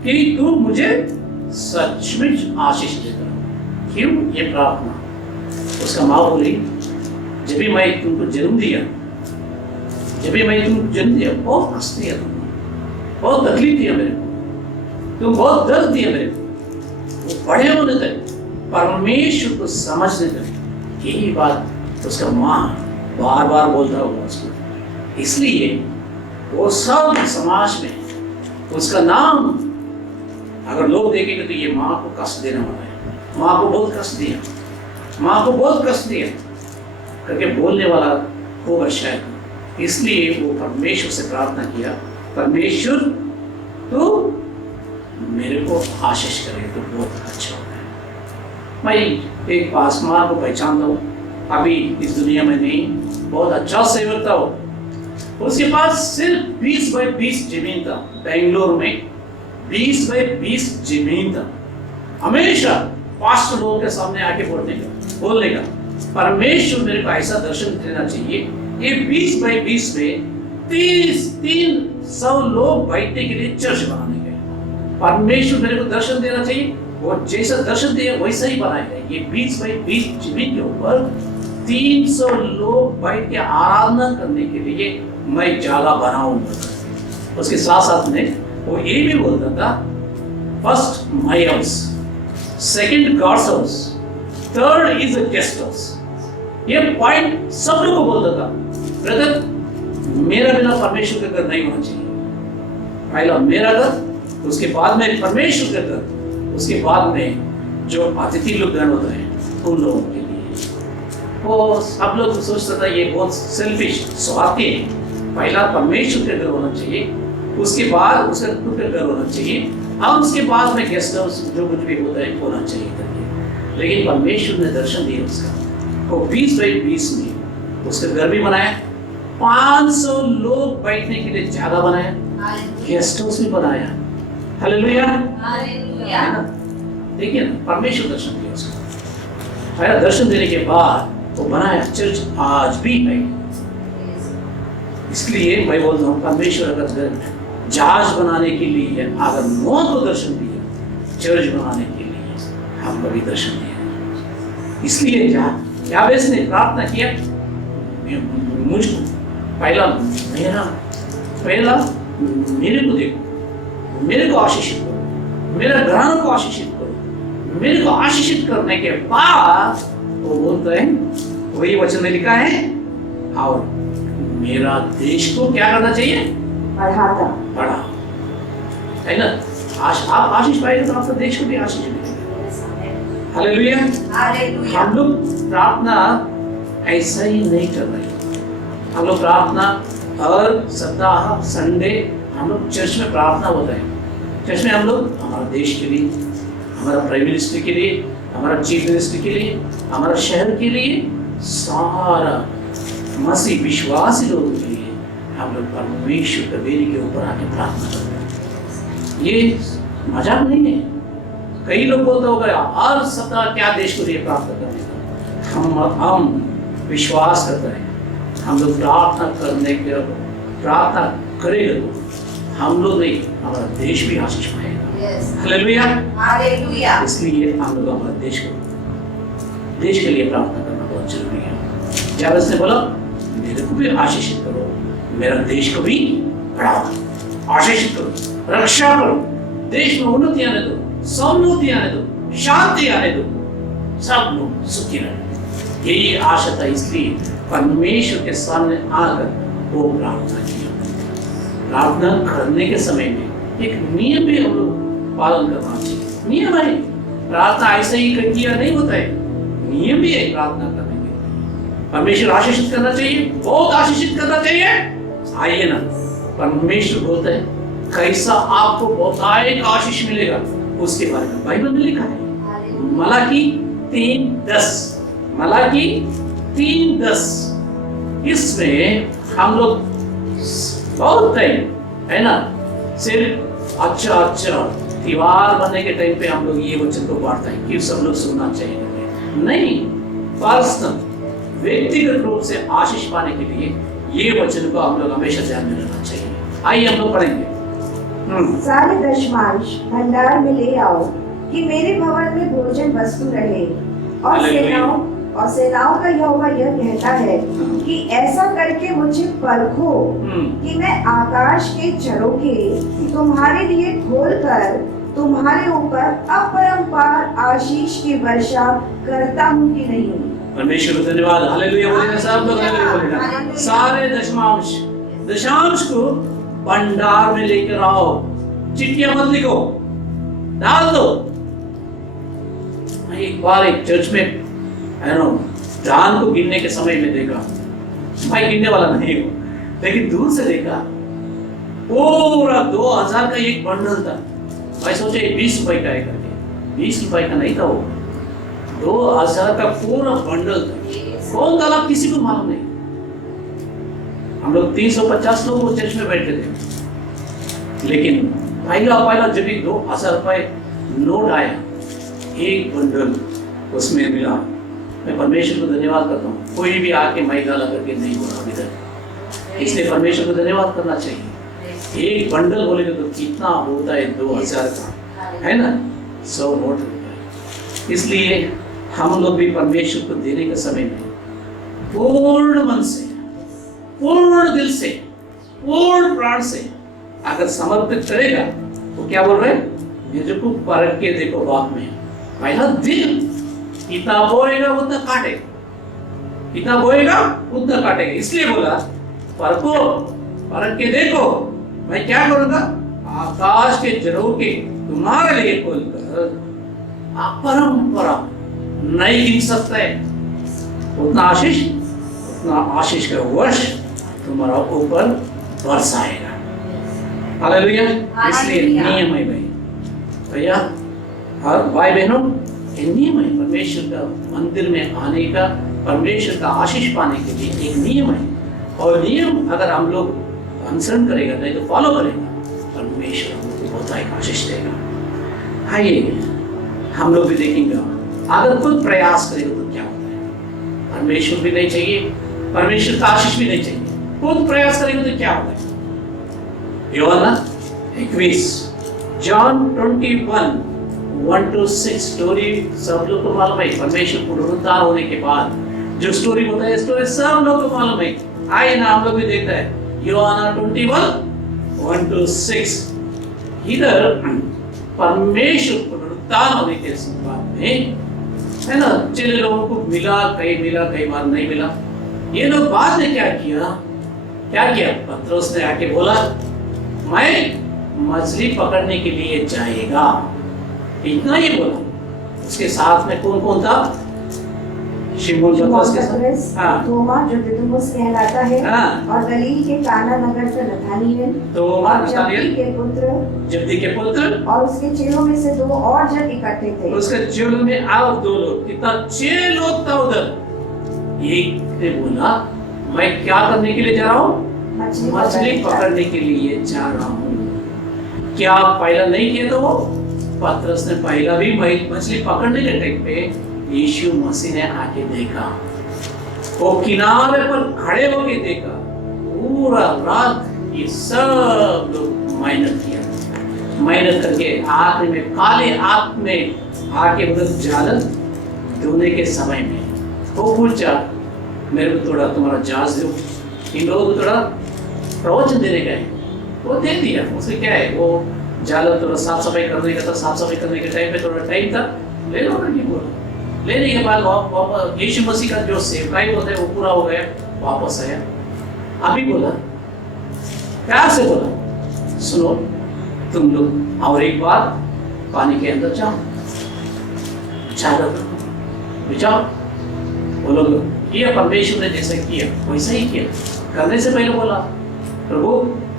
कि तू मुझे सचमुच आशीष देता। क्यों ये प्रार्थना? उसका माँ बोली, जब भी मैं तुमको जन्म दिया, बहुत कष्ट दिया तुमने, बहुत तकलीफ दिया मेरे को, तुम बहुत दर्द दिया मेरे को। वो बड़े होने तक, परमेश्वर को समझने तक, यही बात उसका माँ बार बार बोलता होगा उसको। इसलिए वो सब समाज में उसका नाम, अगर लोग देखेंगे तो ये माँ को कष्ट देने वाला है, माँ को बहुत कष्ट दिया करके बोलने वाला होगा शायद। इसलिए वो परमेश्वर से प्रार्थना किया, परमेश्वर तो मेरे को आशीष करे तो बहुत अच्छा होता है। मैं एक पासमार को पहचानता हूँ, अभी इस दुनिया में नहीं, बहुत अच्छा सेवक था वो। उसके पास सिर्फ 20 बाई 20 जमीन था, बेंगलोर में 20 बाई 20 जमीन था। हमेशा पास्टर लोगों के सामने आके बोलने का परमेश्वर मेरे को ऐसा दर्शन देना चाहिए, ये 20 बाई 20 में 300 लोग बैठने के लिए चर्च बनाने के। परमेश्वर मेरे को दर्शन देना चाहिए, वो जैसा दर्शन दिया वैसा ही बनाएगा। ये 20 बाई 20 जमीन के ऊपर 300 लोग बैठ के आराधना करने के लिए मैं जगह बनाऊंगा। उसके साथ साथ में वो ये भी बोलता था, first my house, second god's house, third is a guest house. ये पॉइंट सब लोगों को बोलता था, ब्रदर मेरा बिना परमेश्वर का घर नहीं होना चाहिए। पहला मेरा घर, उसके बाद में परमेश्वर का घर, उसके बाद में जो अतिथि लोग घर होते हैं उन लोगों के लिए। वो सब लोग सोचता था ये बहुत सेल्फिश, स्वार्थी है। पहला परमेश्वर का घर होना चाहिए, उसके बाद उसका खुद का घर होना चाहिए, और उसके बाद में गेस्ट हाउस जो कुछ भी होता है होना चाहिए करके। लेकिन परमेश्वर ने दर्शन दिया उसका, वो 20 बाई 20 में उसका घर भी बनाया, 500 लोग बैठने के लिए जगह बनाया, गेस्ट हाउस भी बनाया। हालेलुया, देखिए ना, परमेश्वर दर्शन दिया उसको। पहला दर्शन देने के बाद वो बनाया, चर्च आज भी है। इसलिए मैं बोलता हूँ, परमेश्वर अगर जहाज बनाने के लिए अगर नोह को दर्शन दिया, चर्च बनाने के लिए हमको भी दर्शन दिया। इसलिए याबेस ने प्रार्थना किया, मुझको पहला मेरे को देखो, मेरे को आशीषित करो, मेरा घराना को आशीषित करो। मेरे को आशीषित करने के बाद वो बोलता है, वही वचन में लिखा है, और मेरा देश को क्या करना चाहिए? बढ़ा, है ना? आप आशीष पाएंगे तो आपका देश को भी आशीष मिलेगा। हालेलुया। हम लोग प्रार्थना ऐसा ही नहीं कर रहे। हम लोग प्रार्थना हर सप्ताह संडे हम लोग चर्च में प्रार्थना होता है। चर्च में हम लोग हमारे देश के लिए, हमारा प्राइम मिनिस्टर के लिए, हमारा चीफ मिनिस्टर के लिए, हमारा शहर के लिए, सारा मसीह विश्वासी लोगों के लिए हम लोग परमेश्वर के बेरी के ऊपर आके प्रार्थना करते हैं। ये मजाक नहीं है। कई लोग बोलते होगा हर सप्ताह क्या देश को लिए प्रार्थना करने का। हम विश्वास करते हैं, हम लोग प्रार्थना करेंगे तो हम लोग नहीं, हमारा देश भी आशीष पाएगा। हालेलुया। इसलिए हम लोग हमारे देश के लिए प्रार्थना करना बहुत जरूरी है। याबेस ने बोला, मेरे को भी आशीषित करो, मेरा देश को भी बढ़ाओ, आशीषित करो, रक्षा करो, देश में उन्नति आने दो, समृद्धि आने दो, शांति आने दो, सब लोग सुखी रहे। यही आशा था। इसलिए परमेश्वर के सामने आकर वो प्रार्थना किया। प्रार्थना करने के समय में एक नियम भी हम लोग पालन करना चाहिए। नियम है, प्रार्थना ऐसे ही किया नहीं होता है, नियम भी है प्रार्थना करने के। परमेश्वर आशीषित करना चाहिए, बहुत आशीषित करना चाहिए, आइए ना, परमेश्वर बोलते हैं कैसा आपको बहुतायत आशीष मिलेगा उसके बारे में बाइबल में लिखा है। मलाकी 3:10, मलाकी 3:10। इसमें हम लोग बहुत टाइम है ना, सिर्फ अच्छा त्योहार बनने के टाइम पे हम लोग ये वचन को पढ़ते हैं कि सब लोग सुनना चाहिए, नहीं, पर्सनल व्यक्तिगत रूप से आशीष पाने के लिए ये वचन को हम लोग हमेशा ध्यान में रखना चाहिए। आइए हम लोग पढ़ेंगे। सारे दशमांश भंडार में ले आओ कि मेरे भवन में भोजन वस्तु रहे। और सेनाओं का यहोवा यह कहता है कि ऐसा करके मुझे परखो कि मैं आकाश के झरोखे तुम्हारे लिए खोलकर तुम्हारे ऊपर अपरंपार आशीष की वर्षा करता हूँ कि नहीं। परमेश्वर को धन्यवाद। हालेलुया बोलेगा, सब लोग हालेलुया बोलेगा। सारे दशांश को भंडार में लेकर आओ, चिट्ठियां मत लिखो, डाल दो। एक बार एक चर्च में धान को गिनने के समय में देखा, भाई गिनने वाला नहीं हो, लेकिन दूर से देखा पूरा 2000 का एक बंडल था। भाई सोचे 20 रुपए का है करके, 20 रुपए का नहीं था वो, 2000 का पूरा बंडल था। कौन डाला किसी को मालूम नहीं। हम लोग 350 लोग वो चर्च में बैठे थे, लेकिन पहला जब भी 2000 रुपए नोट आया, एक बंडल उसमें मिला। मैं परमेश्वर को धन्यवाद करता हूँ, कोई भी आके माई गाला करके नहीं बोला अभी तक, इसलिए परमेश्वर को धन्यवाद करना चाहिए। एक बंडल बोलेंगे तो कितना होता है, 2000 का है ना, 100 नोट होता है। इसलिए हम लोग भी परमेश्वर को देने के समय में पूर्ण मन से, पूर्ण दिल से, पूर्ण प्राण से अगर समर्पित करेगा तो क्या बोल रहे हैं, मुझे को परख के देखो बाप में। पहला दिल, कितना बोएगा उतना काटेगा, कितना बोएगा उतना काटेगा। इसलिए बोला परखो, परख के देखो, मैं क्या करूंगा, आकाश के झरोखे तुम्हारे लिए खोलकर अपरंपरा नहीं गिन सकते उतना आशीष का वर्ष तुम्हारा ऊपर बरसाएगा। हालेलुया। इसलिए नियम है भाई, भैया हर भाई बहनों, ये नियम है परमेश्वर का मंदिर में आने का, परमेश्वर का आशीष पाने के लिए एक नियम है। और नियम अगर हम लोग अनुसरण करेगा, नहीं तो फॉलो करेगा, परमेश्वर हमको बहुत ही आशीष देगा। आइए हम लोग भी देखेंगे, अगर खुद प्रयास करेगा तो क्या होता है। परमेश्वर भी नहीं चाहिए, परमेश्वर का आशीष भी नहीं चाहिए, खुद प्रयास करेगा तो क्या होता है। यूहन्ना 21, जॉन 21:1-6 स्टोरी सब लोग को मालूम है। परमेश्वर पुनरुत्थान होने के बाद जो स्टोरी होता है, स्टोरी सब लोग को मालूम है। आइए ना हम लोग भी देखते हैं यूहन्ना 21:1-6। इधर परमेश्वर पुनरुत्थान होने के बाद में है ना, चेले लोगों को मिला, कई बार नहीं मिला। ये लोग बाद में क्या किया, पतरस ने आके बोला मैं मछली पकड़ने के लिए जाएगा, इतना ही बोला। उसके साथ में कौन कौन था, शिमोन पतरस के साथ, हाँ, थोमा जो दिदुमुस कहलाता है, हाँ, और गलील के काना नगर से नथानिएल, थोमा और जब्दी के पुत्र, और उसके चेलों में से 2 और जन इकट्ठे थे। उसके चेलों में और 2 लोग, कितना 6 लोग था उधर। एक ने बोला मैं क्या करने के लिए जा रहा हूँ, मछली पकड़ने के लिए जा रहा हूँ। क्या पहला नहीं किया तो वो पतरस ने पहला भी मछली पकड़ने के टाइम पे यीशु मसीह ने आके देखा, वो किनारे पर खड़े होके देखा, पूरा रात ये सब लोग मेहनत करके आखिरी में काले आंख में आके उधर जाल धोने के समय में वो पूछा मेरे को थोड़ा तुम्हारा जाज दो। इन लोगों को थोड़ा प्रवचन देने का है, वो दे दिया। उससे क्या है, वो जाल थोड़ा साफ सफाई करने का था, साफ सफाई करने के टाइम पे थोड़ा टाइम था, ले लो नहीं बोला। लेने के बाद यीशु मसीह का जो सेवकाई होता है वो पूरा हो गया, वापस आया। अभी बोला, प्यार से बोला, सुनो तुम लोग और एक बार पानी के अंदर जाओ, जाओ। वो लोग किया, परमेश्वर ने जैसा किया वैसा ही किया। करने से पहले बोला प्रभु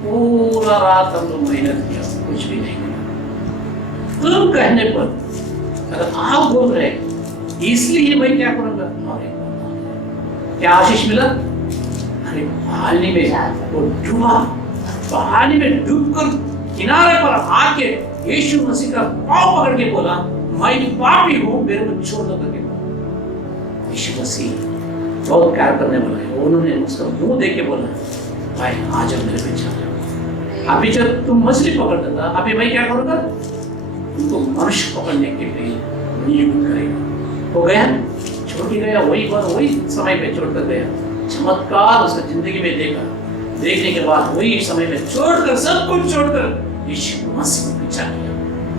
पूरा रात हम लोग मेहनत किया, कुछ भी नहीं मिला। तुम कहने पर अगर आप बोल रहे इसलिए मैं क्या करूंगा, और एक बार क्या आशीष मिला? अरे पानी में वो डूबा, पानी में डूबकर किनारे पर आके यीशु मसीह का पांव पकड़ के बोला, मैं पापी हूं, मेरे को छोड़ दो करके बोला। यीशु मसीह बहुत प्यार करने वाला है, उन्होंने उसका मुंह देख के बोला, भाई आ जाओ मेरे पीछे आ जाओ। अभी जब तुम मछली पकड़ता था, अभी मैं क्या करूंगा, तुमको मनुष्य पकड़ने के लिए नियुक्त करेगा। हो गया, छोड़ के गया, वही बात वही समय पे छोड़कर गया। चमत्कार उसका जिंदगी में देखा, देखने के बाद वही समय में छोड़कर, सब कुछ छोड़कर यीशु मसीह को पीछा किया।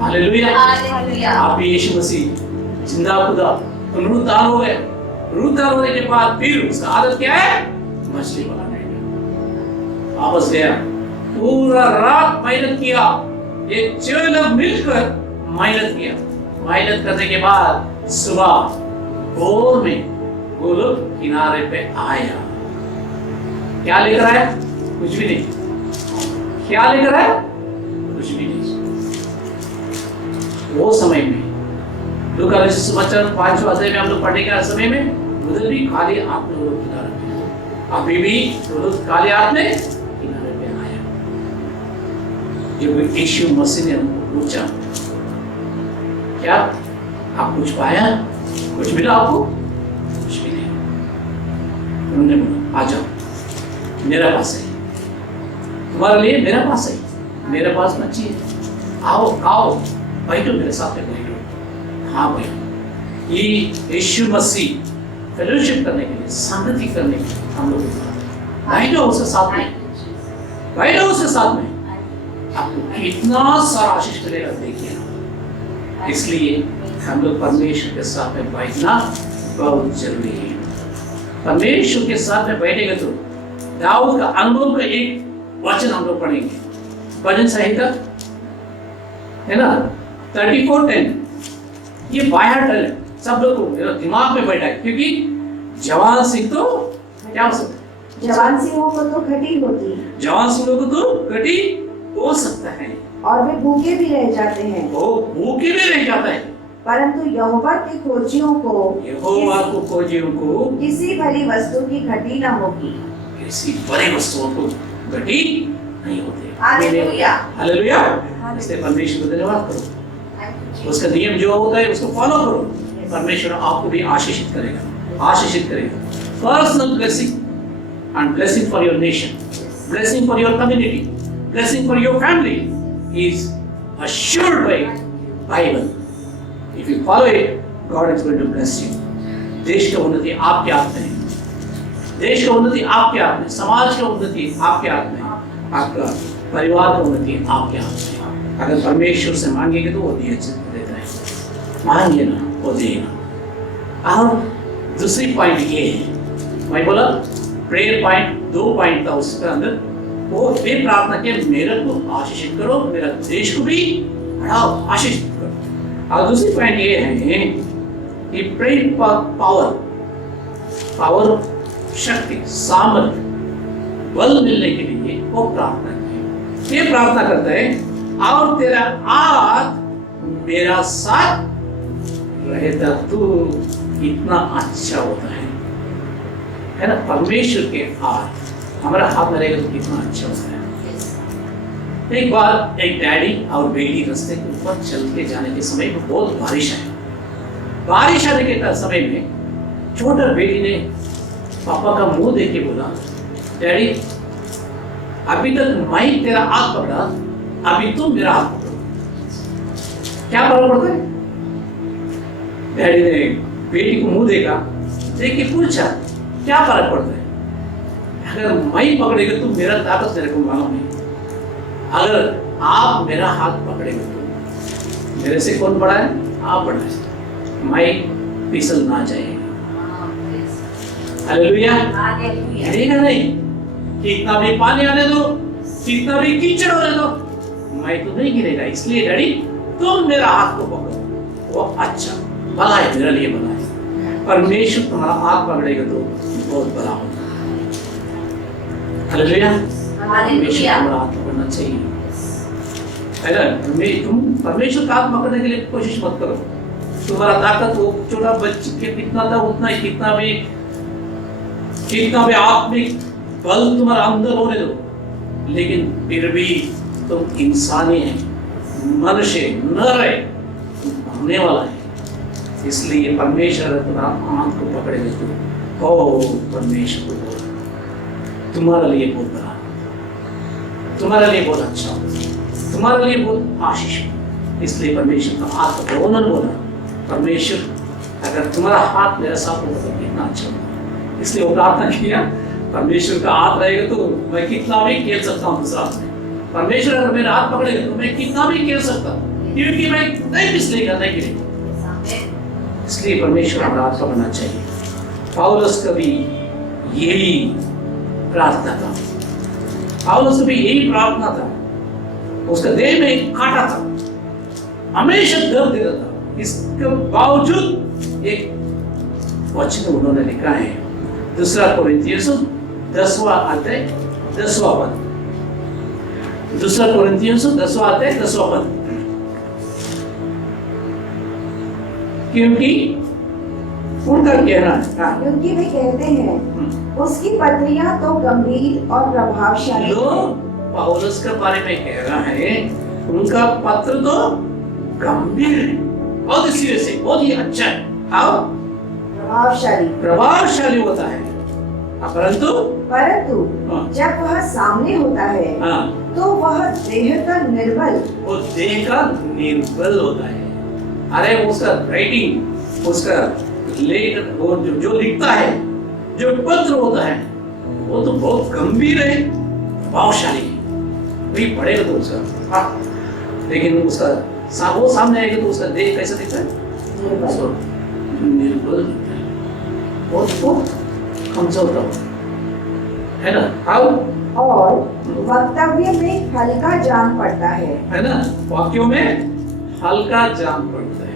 हालेलुया। आप भी यीशु मसीह जिंदा खुदा पुनरुत्थान हो गए। पुनरुत्थान होने के बाद फिर उसका आदत क्या है, मछली पकड़ने का। वापस गया, पूरा रात मेहनत किया, एक 6 लोग मिलकर मेहनत किया। मेहनत करने के बाद सुबह भोर में वो लोग किनारे पे आया। क्या लेकर आया? कुछ भी नहीं। क्या लेकर आया? कुछ भी नहीं। वो समय में लूका रचित सुसमाचार 5वें अध्याय में हम लोग पढ़ने के समय में उधर भी खाली हाथ में वो लोग किनारे पे, अभी भी वो लोग खाली हाथ में किनारे पे आया। जब यीशु मसीह ने उनको पूछा, क्या आप कुछ पाया, कुछ मिला आपको? कुछ भी नहीं। उन्होंने बोला, आ जाओ मेरे पास है, तुम्हारे लिए मेरे पास है, मेरे पास मच्छी है, आओ खाओ, बैठो मेरे साथ में बैठो। हाँ भाई, ये यीशु मसीह फेलोशिप करने के लिए, संगति करने के लिए हम लोग बैठो उसके साथ में, बैठो उसके साथ में, आपको कितना सारा आशीष मिलेगा देखिए। इसलिए हम लोग परमेश्वर के साथ में बैठना बहुत जरूरी है। परमेश्वर के साथ में बैठेंगे तो दाऊद का अनुभव का एक वचन हम लोग पढ़ेंगे, भजन संहिता है ना 34:10। ये बाहर टल सब लोग को मेरा दिमाग में बैठा है, क्योंकि जवान सिंह तो क्या हो सकता है, जवान सिंहों को तो घटी होती है, जवान सिंहों को तो घटी हो सकता है, और वे भूखे भी रह जाते हैं, वो भूखे भी रह जाता है, परंतु यहोवा के खोजियों को, यहोवा को खोजियों को किसी भली वस्तु की घटी न होगी, किसी बड़ी वस्तुओं को घटी नहीं होती। हालेलुया। हालेलुया। इसलिए परमेश्वर को धन्यवाद करो, उसका नियम जो होता है उसको फॉलो करो, परमेश्वर आपको भी आशीषित करेगा, आशीषित करेगा। Personal blessing and blessing for your nation, blessing for your community, blessing for your family is assured by Bible. If you follow it, God is going to bless you. देश का उन्नति आपके हाथ में है, देश का उन्नति आपके हाथ में, समाज का उन्नति आपके हाथ में, आपका परिवार का उन्नति आपके हाथ में। अगर परमेश्वर से मांगेंगे तो वो देता है, मांगिए ना वो देगा। और दूसरी पॉइंट ये है, मैं बोला प्रेयर पॉइंट 2 पॉइंट था उसके अंदर, वो ये प्रार्थना के मेरे को आशीषित करो, मेरा देश को भी बढ़ाओ, आशीषित करो। और दूसरी पॉइंट ये है कि प्रेयर पावर, शक्ति, सामर्थ्य, बल मिलने के लिए वो प्रार्थना की, ये प्रार्थना करता है, और तेरा हाथ मेरा साथ रहता तो कितना अच्छा होता है ना। परमेश्वर के हाथ हमारा हाथ में रहेगा तो कितना अच्छा होता है। एक बार एक डैडी और बेटी रास्ते के ऊपर चल के जाने के समय में बहुत बारिश आई। बारिश आने के समय में छोटा बेटी ने पापा का मुंह देख के बोला, डैडी अभी तक मैं तेरा हाथ पकड़ा, अभी तुम मेरा हाथ पकड़ो, क्या फर्क पड़ता है? डैडी ने बेटी को मुंह देखा, देख के पूछा, क्या फर्क पड़ता है? अगर मैं पकड़ेगा तो मेरा ताकत मेरे को मालूम नहीं, अगर आप मेरा हाथ पकड़ेंगे तो मेरे से कौन बड़ा है? आप बड़ा है, मैं फिसल ना जाएगा। हालेलुया। गिरेगा नहीं, कितना भी पानी आने दो, कितना भी कीचड़ होने दो, मैं तो नहीं गिरेगा। इसलिए डैडी तुम मेरा हाथ को पकड़ो, वो अच्छा भला है, मेरे लिए भला है। परमेश्वर तुम्हारा हाथ पकड़ेगा तो बहुत बड़ा होगा। हालेलुया। परमेश्वर हालेलुया। हमारा हाथ पकड़ना चाहिए, है ना। तुम परमेश्वर का हाथ पकड़ने के लिए कोशिश मत करो। तुम्हारा ताकत वो छोटा बच्चे के कितना था उतना ही, कितना भी आत्मिक बल तुम्हारा अंदर होने दो, लेकिन फिर भी तुम इंसानी है, मनुष्य न रहे, होने वाला है। इसलिए परमेश्वर तुम्हारा आंख को पकड़े लेते हो, परमेश्वर को बोलो तुम्हारे लिए बहुत बड़ा, तुम्हारे लिए बहुत अच्छा, तुम्हारे लिए बहुत आशीष। इसलिए परमेश्वर का हाथ पकड़ो। उन्होंने बोला परमेश्वर अगर तुम्हारा हाथ मेरे साथ होगा तो कितना अच्छा होगा। इसलिए वो प्रार्थना किया, परमेश्वर का हाथ रहेगा तो मैं कितना भी खेल सकता हूँ दूसरा हाथ में। परमेश्वर अगर मेरा हाथ पकड़ेगा तो मैं कितना भी खेल सकता हूँ, क्योंकि मैं नहीं फिसलेगा, नहीं गिरेगा। इसलिए परमेश्वर हमारा हाथ पकड़ना चाहिए। पौलुस का भी यही प्रार्थना था, पौलुस का भी यही प्रार्थना था। उसका देह में एक कांटा था, हमेशा दर्द देता था। इसके बावजूद एक वचन उन्होंने लिखा है, 2 कोरिन्थियों 10वां अध्याय 10वां पद, 2 कोरिन्थियों 10वां अध्याय 10वां पद। क्योंकि उनका कहना है, क्योंकि वे कहते हैं उसकी पत्रियां तो गंभीर और प्रभावशाली लोग पौलुस के बारे में कह रहा है उनका पत्र तो गंभीर है, बहुत ही सीरियस है, बहुत ही अच्छा है, हाँ प्रभावशाली होता है। परंतु हाँ। जब वह सामने होता है हाँ, तो वह देह का निर्बल वो देह का निर्बल होता है। अरे उसका राइटिंग, उसका लेख, वो जो लिखता है, जो पत्र होता है, वो तो बहुत गंभीर है, प्रभावशाली है। वही पढ़ेगा तो उसका हाँ, लेकिन उसका वो सामने आएगा तो उसका देह कैसा दिखता है? निर्बल दिखता है, बहुत कमजोर था, है ना। आओ और वक्तव्य में हल्का जान पड़ता है ना, वाक्यों में हल्का जान पड़ता है।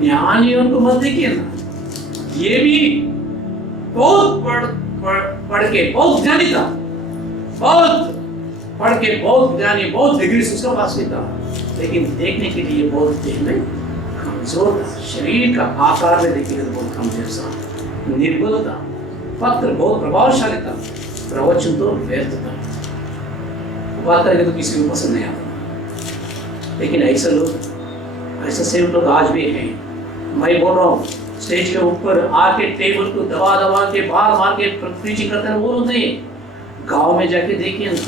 ज्ञानियों को मत देखिए ना, ये भी बहुत पढ़ के बहुत ज्ञानी था, बहुत पढ़ के बहुत ज्ञानी, बहुत डिग्री उसका पास भी था, लेकिन देखने के लिए बहुत देह में कमजोर था। शरीर का आकार में देखिए तो बहुत कमजोर सा, निर्बल था। पत्र बहुत प्रभावशाली था, प्रवचन तो व्यर्थ था, बात करेंगे तो किसी को पसंद नहीं आता। लेकिन ऐसे लोग, ऐसे सेवक लोग आज भी हैं। मैं बोल रहा हूँ, स्टेज के ऊपर आके टेबल को दबा दबा के बाहर मार के प्रीचिंग करते हैं, वो लोग नहीं। गांव में जाके देखिए ना,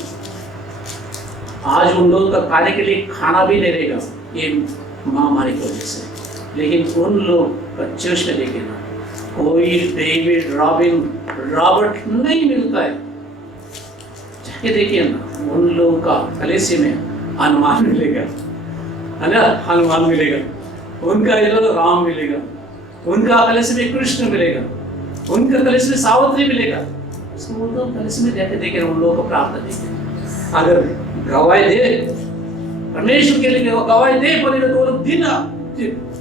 आज उन लोगों का खाने के लिए खाना भी नहीं रहेगा ये महामारी की वजह से, लेकिन उन लोग का चर्च में देखिए ना, कोई डेविड रॉबर्ट नहीं मिलता है। जाके देखिए ना, उन लोगों का कलीसिया में हनुमान मिलेगा, है ना, हनुमान मिलेगा, उनका इधर राम मिलेगा, उनका कलीसिया में कृष्ण मिलेगा, उनका कलीसिया में सावित्री मिलेगा। उसको तो कलीसिया में जाके देखे उन लोगों को प्रार्थना देखे, अगर गवाही दे परमेश्वर के लिए, गवाही दे बोलेगा तो वो लोग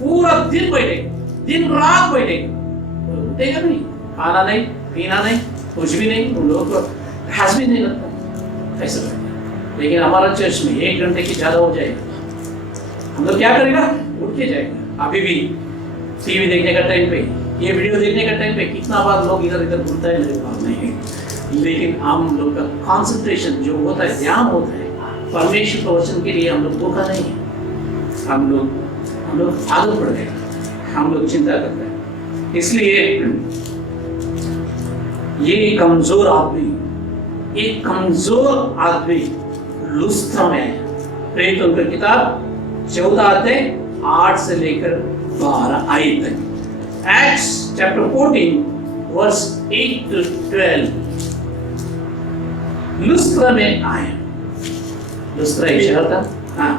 पूरा दिन बैठे, दिन रात बैठे, उठेगा नहीं, खाना नहीं, पीना नहीं, कुछ भी नहीं, उन लोगों को घास भी नहीं लगता, ऐसा बैठे। लेकिन हमारा चर्च में 1 घंटे की ज्यादा हो जाएगा, हम लोग क्या करेगा, उठ के जाएगा। अभी भी टीवी देखने का टाइम पे, ये वीडियो देखने का टाइम पे कितना बार लोग इधर इधर घूमता है, मेरे पास नहीं, लेकिन हम लोग का कंसंट्रेशन जो होता है, ध्यान होता है परमेश्वर के वचन के लिए, हम लोग भूखा नहीं है। हम लोग आदत पड़ गए, हम लोग चिंता करते हैं। इसलिए ये कमजोर आदमी लुस्त्रा में है। प्रेरितों की किताब 14 अध्याय 8 से लेकर 12 आयत तक, एक्ट्स चैप्टर 14 वर्स 8 to 12। लुस्त्रा में आए, लुस्त्रा एक शहर था, हाँ,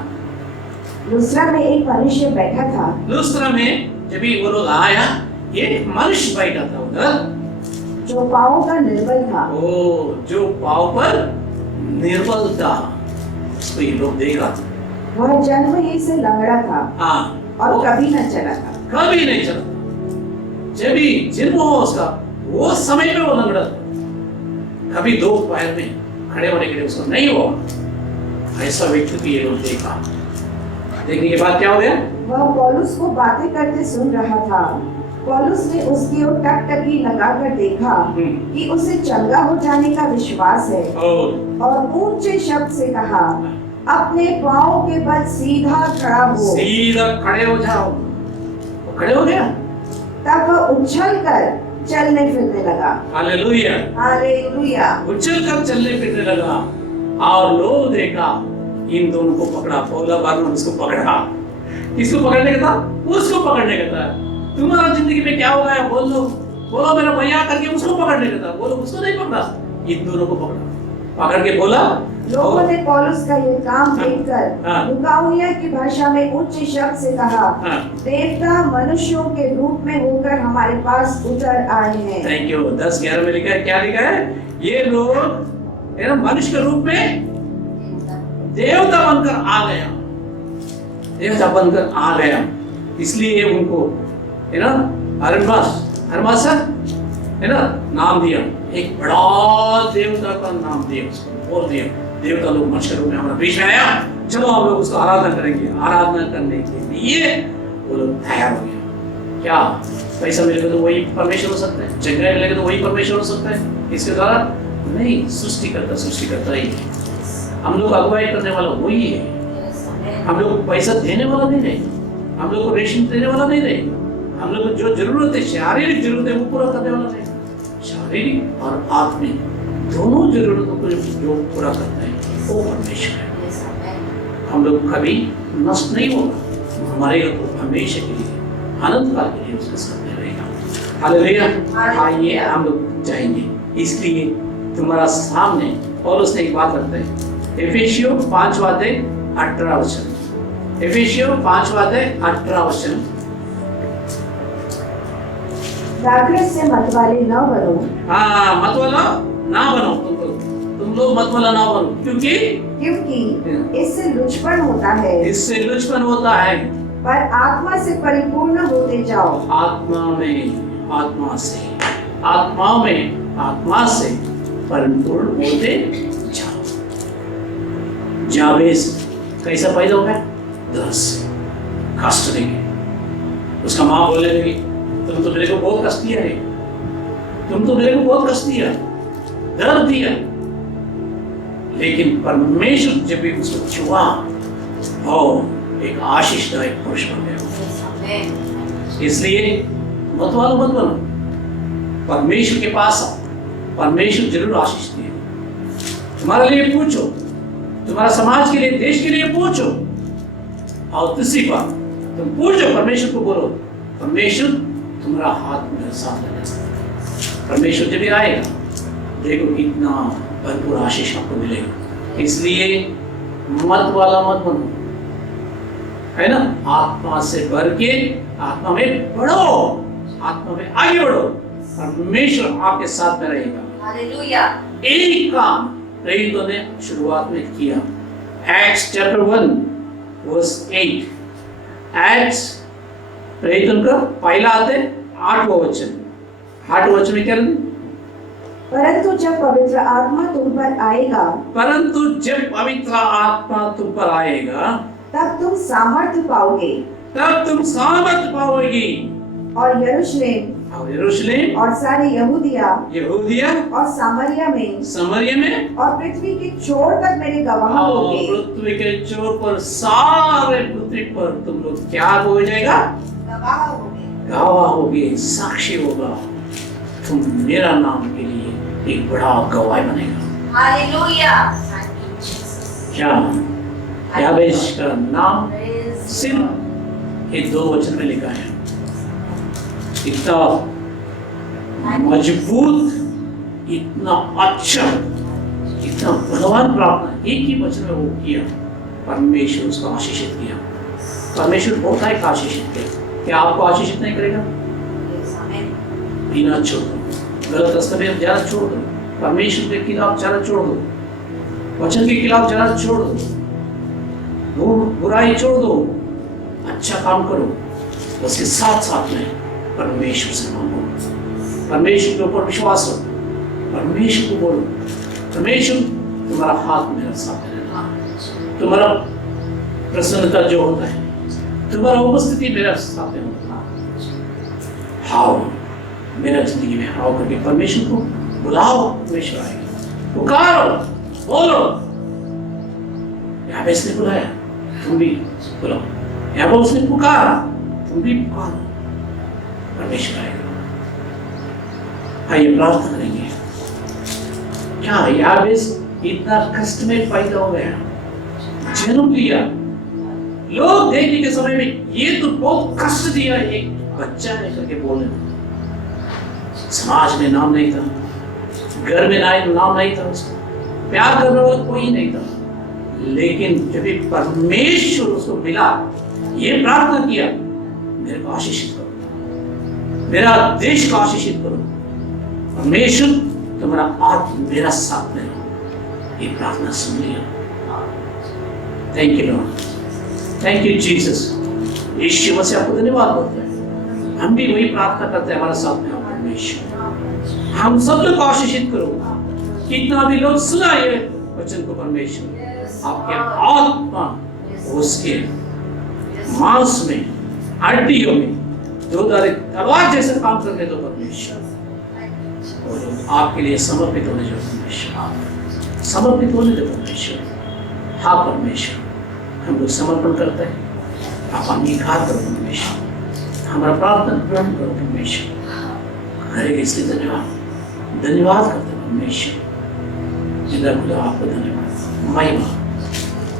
लुस्त्रा में एक मनुष्य बैठा था। लुस्त्रा में जब वो लोग आया, एक मनुष्य बैठा था उधर, जो पाँव का निर्बल था। ओ, जो पाँव पर निर्बल था, उसको ये लोग देखा। वह जन्म ही से लंगड़ा था, हाँ, और कभी न चला था। कभी नहीं चला, जब भी जन्म हुआ उसका, वो समय में वो लंगड़ा था। कभी 2 पैर में, खड़े होने के लिए उसको नहीं हुआ। ऐसा व्यक्ति भी ये लोग देखा। देखने के बाद क्या हो गया? वह पौलुस को बातें करते सुन रहा था। पौलुस ने उसकी ओर टकटकी लगाकर देखा कि उसे चंगा हो जाने का विश्वास है, और ऊंचे शब्द से कहा, अपने पांव के बल सीधा खड़ा हो। सीधा खड़े हो जाओ। वो खड़े हो गया। तब वह उछलकर चलने फिरने लगा। हालेलुया। हालेलुया। उछलकर चलने फिरने लगा और लोग देखा, इन दोनों को पकड़ा। पौला बारनबास उसको पकड़ा। किसको पकड़ने का था? उसको पकड़ने का था। तुम्हारा जिंदगी में क्या होगा है? बोल लो, बोलो मेरा भैया करके उसको पकड़ने का था। बोलो उसको नहीं पकड़ा, इन दोनों को पकड़ा। पकड़ के बोला, लोगों ने पौलुस का ये काम देखकर हाँ। लुकाउनिया की भाषा में ऊंचे शब्द से कहा, हाँ। देवता मनुष्यों के रूप में होकर हमारे पास उतर आए हैं। Thank you. 10-11 में लिखा है, क्या लिखा है? ये लोग है ना मनुष्य के रूप में देवता बनकर आ गया। देवता बनकर आ गया, इसलिए उनको है ना हरमास है ना नाम दिया। एक बड़ा देवता का नाम दिया उसको। बोल दिया, देवता लोग मनुष्य रूप में हमारे बीच में आया, चलो आप लोग उसको आराधना करेंगे। आराधना करने के लिए वो लोग तैयार हो गया। क्या पैसा मिलेगा तो वही परमेश्वर हो सकता है? जगह मिलेगा तो वही परमेश्वर हो सकता है? इसके द्वारा नहीं, सृष्टि करता ही है। हम लोग अगुवाई करने वाला वही है। हम लोग पैसा देने वाला नहीं रहे, हम लोग को रेशन देने वाला नहीं रहे, हम लोग को जो जरूरत है, शारीरिक जरूरत है, वो पूरा करने वाला नहीं। शारीरिक और आत्मिक दोनों जरूरतों को जो पूरा करता है वो परमेश्वर है। हम लोग कभी नष्ट नहीं होगा, हमारे तो हमेशा के लिए अनंत काल के लिए उसका साथ रहेगा। हालेलुया। आइए हम लोग जाएंगे। इसलिए तुम्हारा सामने पौलुस ने एक बात रखता है, एफेसियों 5:18। एफेसियों 5:18। दाखरस से मतवाले न बनो। हाँ, मतवाला ना बनो। तुम लोग मतवाला ना बनो, क्योंकि इससे लुचपन होता है। इससे लुचपन होता है। पर आत्मा से परिपूर्ण होते जाओ। आत्मा से परिपूर्ण होते जाओ। जाबेस कैसा पैदा हो गया? दर्द से, कष्ट देंगे। उसका माँ बोलने लगी, तुम तो मेरे को बहुत कष्ट दिया है, तुम तो मेरे को बहुत कष्ट दिया, दर्द दिया। लेकिन परमेश्वर जब भी उसको छुआ, एक आशीषदायक पुरुष बन गया। इसलिए मत बनो, परमेश्वर के पास आओ, परमेश्वर जरूर आशीष दिए। तुम्हारे लिए पूछो, तुम्हारा समाज के लिए, देश के लिए पूछो। और दूसरी बात, तुम पूछो, परमेश्वर को बोलो, परमेश्वर तुम्हारा हाथ मेरे साथ लगेगा। परमेश्वर जब भी आएगा, देखो कितना भरपूर आशीष आपको मिलेगा। इसलिए मत बनो, है ना? आत्मा से भर के आत्मा में बढ़ो, आत्मा में आगे बढ़ो, परमेश्वर आपके साथ में रहेगा। हालेलुया। एक काम प्रेरितों ने शुरुआत में किया। Acts chapter 1:8। एक्ट्स प्रेरितों का पहला आते 8वां वचन। 8वां वचन में क्या है? परंतु जब पवित्र आत्मा तुम पर आएगा, तब तुम सामर्थ्य पाओगे। और यरूशलेम और सारी यहूदिया और सामरिया में और पृथ्वी के छोर तक मेरे गवाह होगे। पृथ्वी के छोर पर, सारे पृथ्वी पर तुम लोग क्या हो जाएगा? गवाह होगे, साक्षी होगा। तुम मेरा नाम के लिए एक बड़ा गवाह बनेगा। हालेलुया। क्या याबेश का नाम सिर्फ ये 2 वचन में लिखा है। इतना मजबूत, इतना अच्छा, इतना भगवान प्रार्थना एक ही वचन में वो किया। परमेश्वर उसको आशीषित किया। परमेश्वर बहुत है आशीषित किया। क्या आपको आशीषित नहीं करेगा? बिना छोड़ दो, गलत रास्ते में जाना छोड़ दो, परमेश्वर के खिलाफ जाना छोड़ दो, वचन के खिलाफ जाना छोड़ दो, बुराई छोड़ दो, अच्छा काम करो। उसके साथ साथ में परमेश्वर से मांगो, परमेश्वर के ऊपर विश्वास रखो, परमेश्वर को बोलो, परमेश्वर तुम्हारा हाथ मेरे साथ रहना, तुम्हारा प्रसन्नता जो होता है, तुम्हारा उपस्थिति मेरे साथ होना। हाओ मेरा जिंदगी में हाओ करके परमेश्वर को बुलाओ, परमेश्वर आएगा। पुकारो, बोलो। यहाँ पे इसने बुलाया, तुम भी बुलाओ। यहाँ पे उसने पुकारा, तुम भी पुकारो, परमेश्वर आएगा। आइए प्रार्थना करेंगे। क्या याबेस इतना कष्ट में पैदा हो गया, जन्म लिया, लोग देखने के समय में ये तो बहुत कष्ट दिया, एक बच्चा है करके बोले। समाज में नाम नहीं था, घर में नाम नहीं था, उसको प्यार करने वाला कोई नहीं था। लेकिन जब परमेश्वर उसको मिला, ये प्रार्थना किया, मेरे को आशीषित करो, मेरा देश को आशीषित करो, परमेश्वर तुम्हारा हाथ मेरा साथ में हो। ये प्रार्थना सुन लिया। Thank you Lord, thank you Jesus. Yeshu Masih आपको धन्यवाद बोलते हैं। हम भी वही प्रार्थना करते हैं, हमारे साथ में हो परमेश्वर। हम सब लोग को आशीषित करो। कितना भी लोग सुना ये वचन को, परमेश्वर आपके आत्मा उसके मांस में, हड्डियों में दो-धारी तलवार जैसे काम करने दो परमेश्वर। और आपके लिए समर्पित होने जो परमेश्वर, समर्पित होने दो परमेश्वर। हाँ परमेश्वर, हम लोग समर्पण करते हैं, आप अंगीकार करो परमेश्वर, हमारा प्रार्थना ग्रहण करो परमेश्वर। करेंगे इसलिए धन्यवाद, धन्यवाद करते परमेश्वर। जिंदा खुदा आपको धन्यवाद, महिमा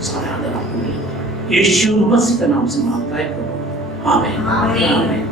सारा आदर आपको मिले। यीशु मसीह के नाम से मांगता है प्रभु, आमीन आमीन।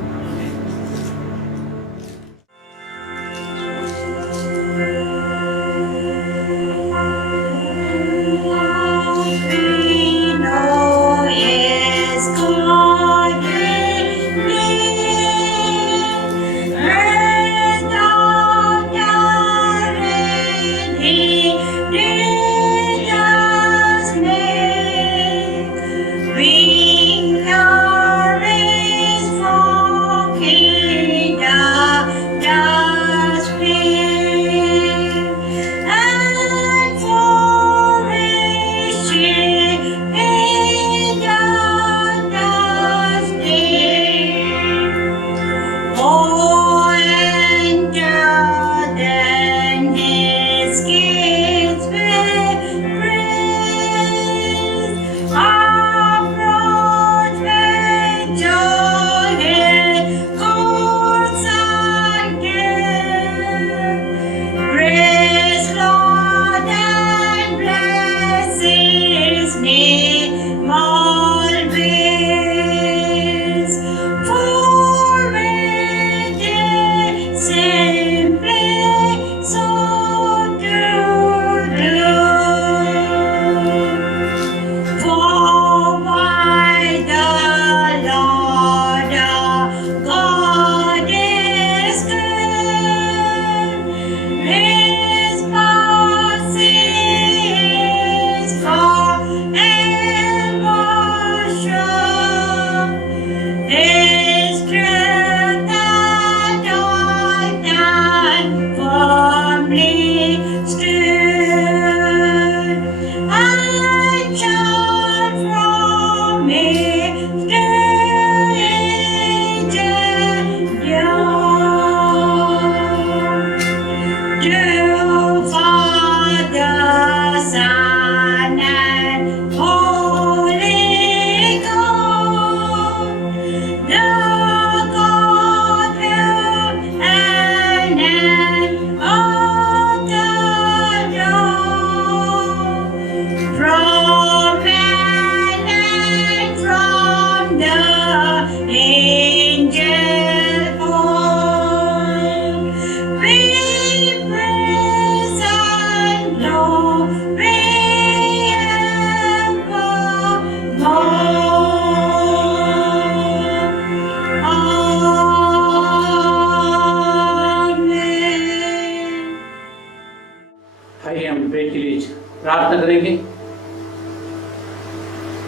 प्रार्थना करेंगे।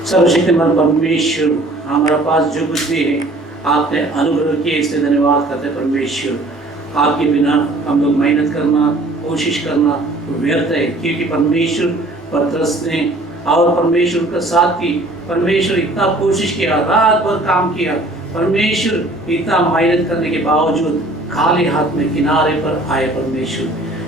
सर्वशक्तिमान परमेश्वर, हमारे पास जो कुछ भी है आपने अनुग्रह किए, इसलिए धन्यवाद करते हैं परमेश्वर। आपके बिना हम लोग मेहनत करना, कोशिश करना व्यर्थ है, क्योंकि परमेश्वर पतरस ने और परमेश्वर का साथ की, परमेश्वर इतना कोशिश किया, रात भर काम किया, परमेश्वर इतना मेहनत करने के बावजूद खाली हाथ में किनारे पर आए परमेश्वर।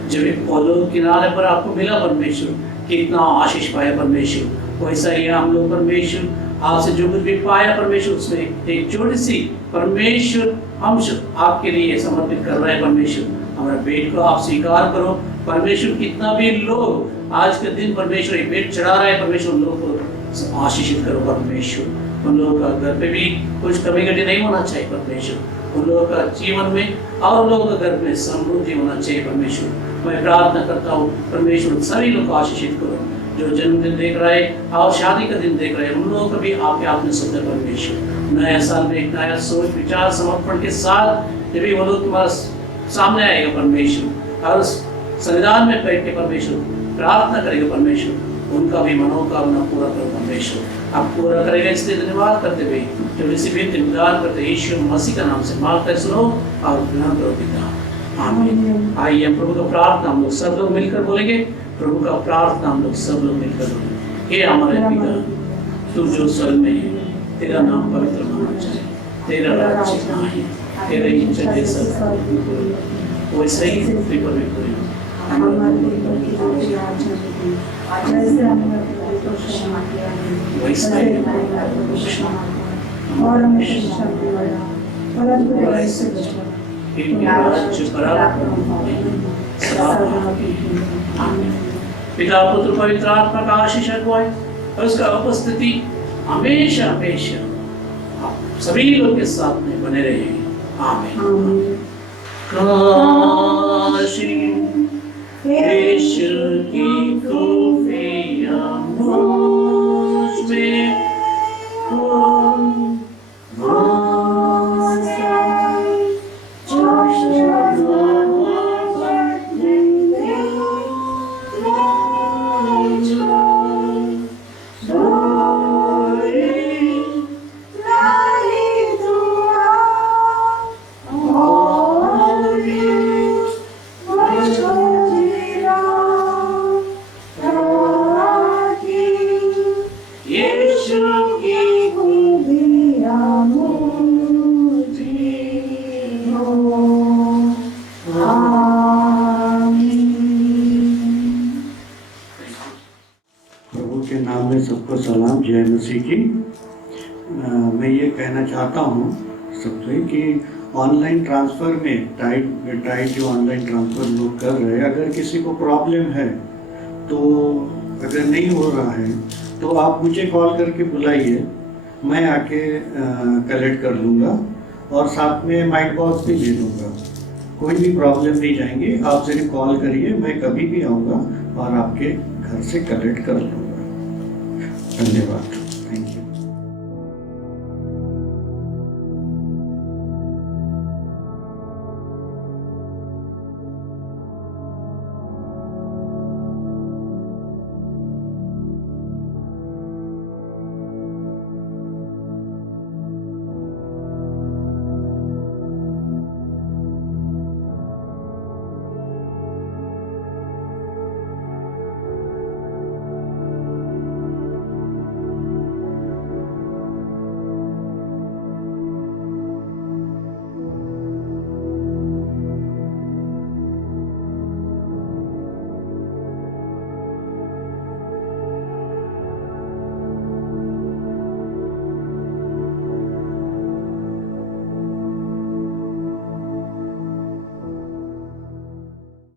जब वो लोग किनारे पर आपको मिला परमेश्वर, कितना आशीष पाया परमेश्वर। वैसा ही हम लोग परमेश्वर आपसे जो कुछ भी पाया परमेश्वर, उसमें एक छोटी सी परमेश्वर हम आपके लिए समर्पित कर रहे हैं परमेश्वर। हमारे भेंट को आप स्वीकार करो परमेश्वर। कितना भी लोग आज के दिन परमेश्वर एक भेंट चढ़ा रहे हैं परमेश्वर, उन लोगों को आशीषित करो परमेश्वर। उन लोगों का घर पे भी कुछ कमी घटी नहीं होना चाहिए परमेश्वर। उन लोगों का जीवन में और उन लोगों के घर में समृद्धि होना चाहिए परमेश्वर। मैं प्रार्थना करता हूँ परमेश्वर सभी लोग को आशीषित करो, जो जन्मदिन देख रहे हैं और शादी का दिन देख रहे हैं, उन लोगों को भी आपके हाथ में सौंपे परमेश्वर। नया साल में एक नया सोच विचार समर्पण के साथ जब भी वो लोग तुम्हारा सामने आएगा परमेश्वर और संविधान में बैठ के परमेश्वर प्रार्थना करेगा परमेश्वर, उनका भी मनोकामना पूरा करो परमेश्वर। आप पूरा करेगा इसलिए धन्यवाद करते हुए जो इसी भी इंतजार करते यीशु मसीह का नाम से मांगते सुनो और ग्रहण करो पिता, आमीन। आइए हम प्रभु का प्रार्थना हम लोग सब लोग मिलकर बोलेंगे। प्रभु का प्रार्थना हम लोग सब लोग मिलकर बोलेंगे। हे हमारे पिता, तू जो स्वर्ग में है, तेरा नाम पवित्र होना चाहिए, तेरा राज्य आए, तेरे इच्छा जैसा वैसे ही पृथ्वी पर भी पूरी हो। पिता पुत्र पवित्र आत्मा का आशीष है और उसका उपस्थिति हमेशा हमेशा आप सभी लोग के साथ में बने रहे। आमीन। काशी यीशु की खूबियां मुझ में हो, सबको सलाम, जय मसीह की। मैं ये कहना चाहता हूँ सबसे कि ऑनलाइन ट्रांसफ़र में टाइड जो ऑनलाइन ट्रांसफ़र लोग कर रहे हैं, अगर किसी को प्रॉब्लम है तो अगर नहीं हो रहा है तो आप मुझे कॉल करके बुलाइए, मैं आके कलेक्ट कर लूँगा और साथ में माइक बॉक्स भी दे दूँगा। कोई भी प्रॉब्लम नहीं जाएंगी, आप सिर्फ कॉल करिए, मैं कभी भी आऊँगा और आपके घर से कलेक्ट कर लूँगा। धन्यवाद।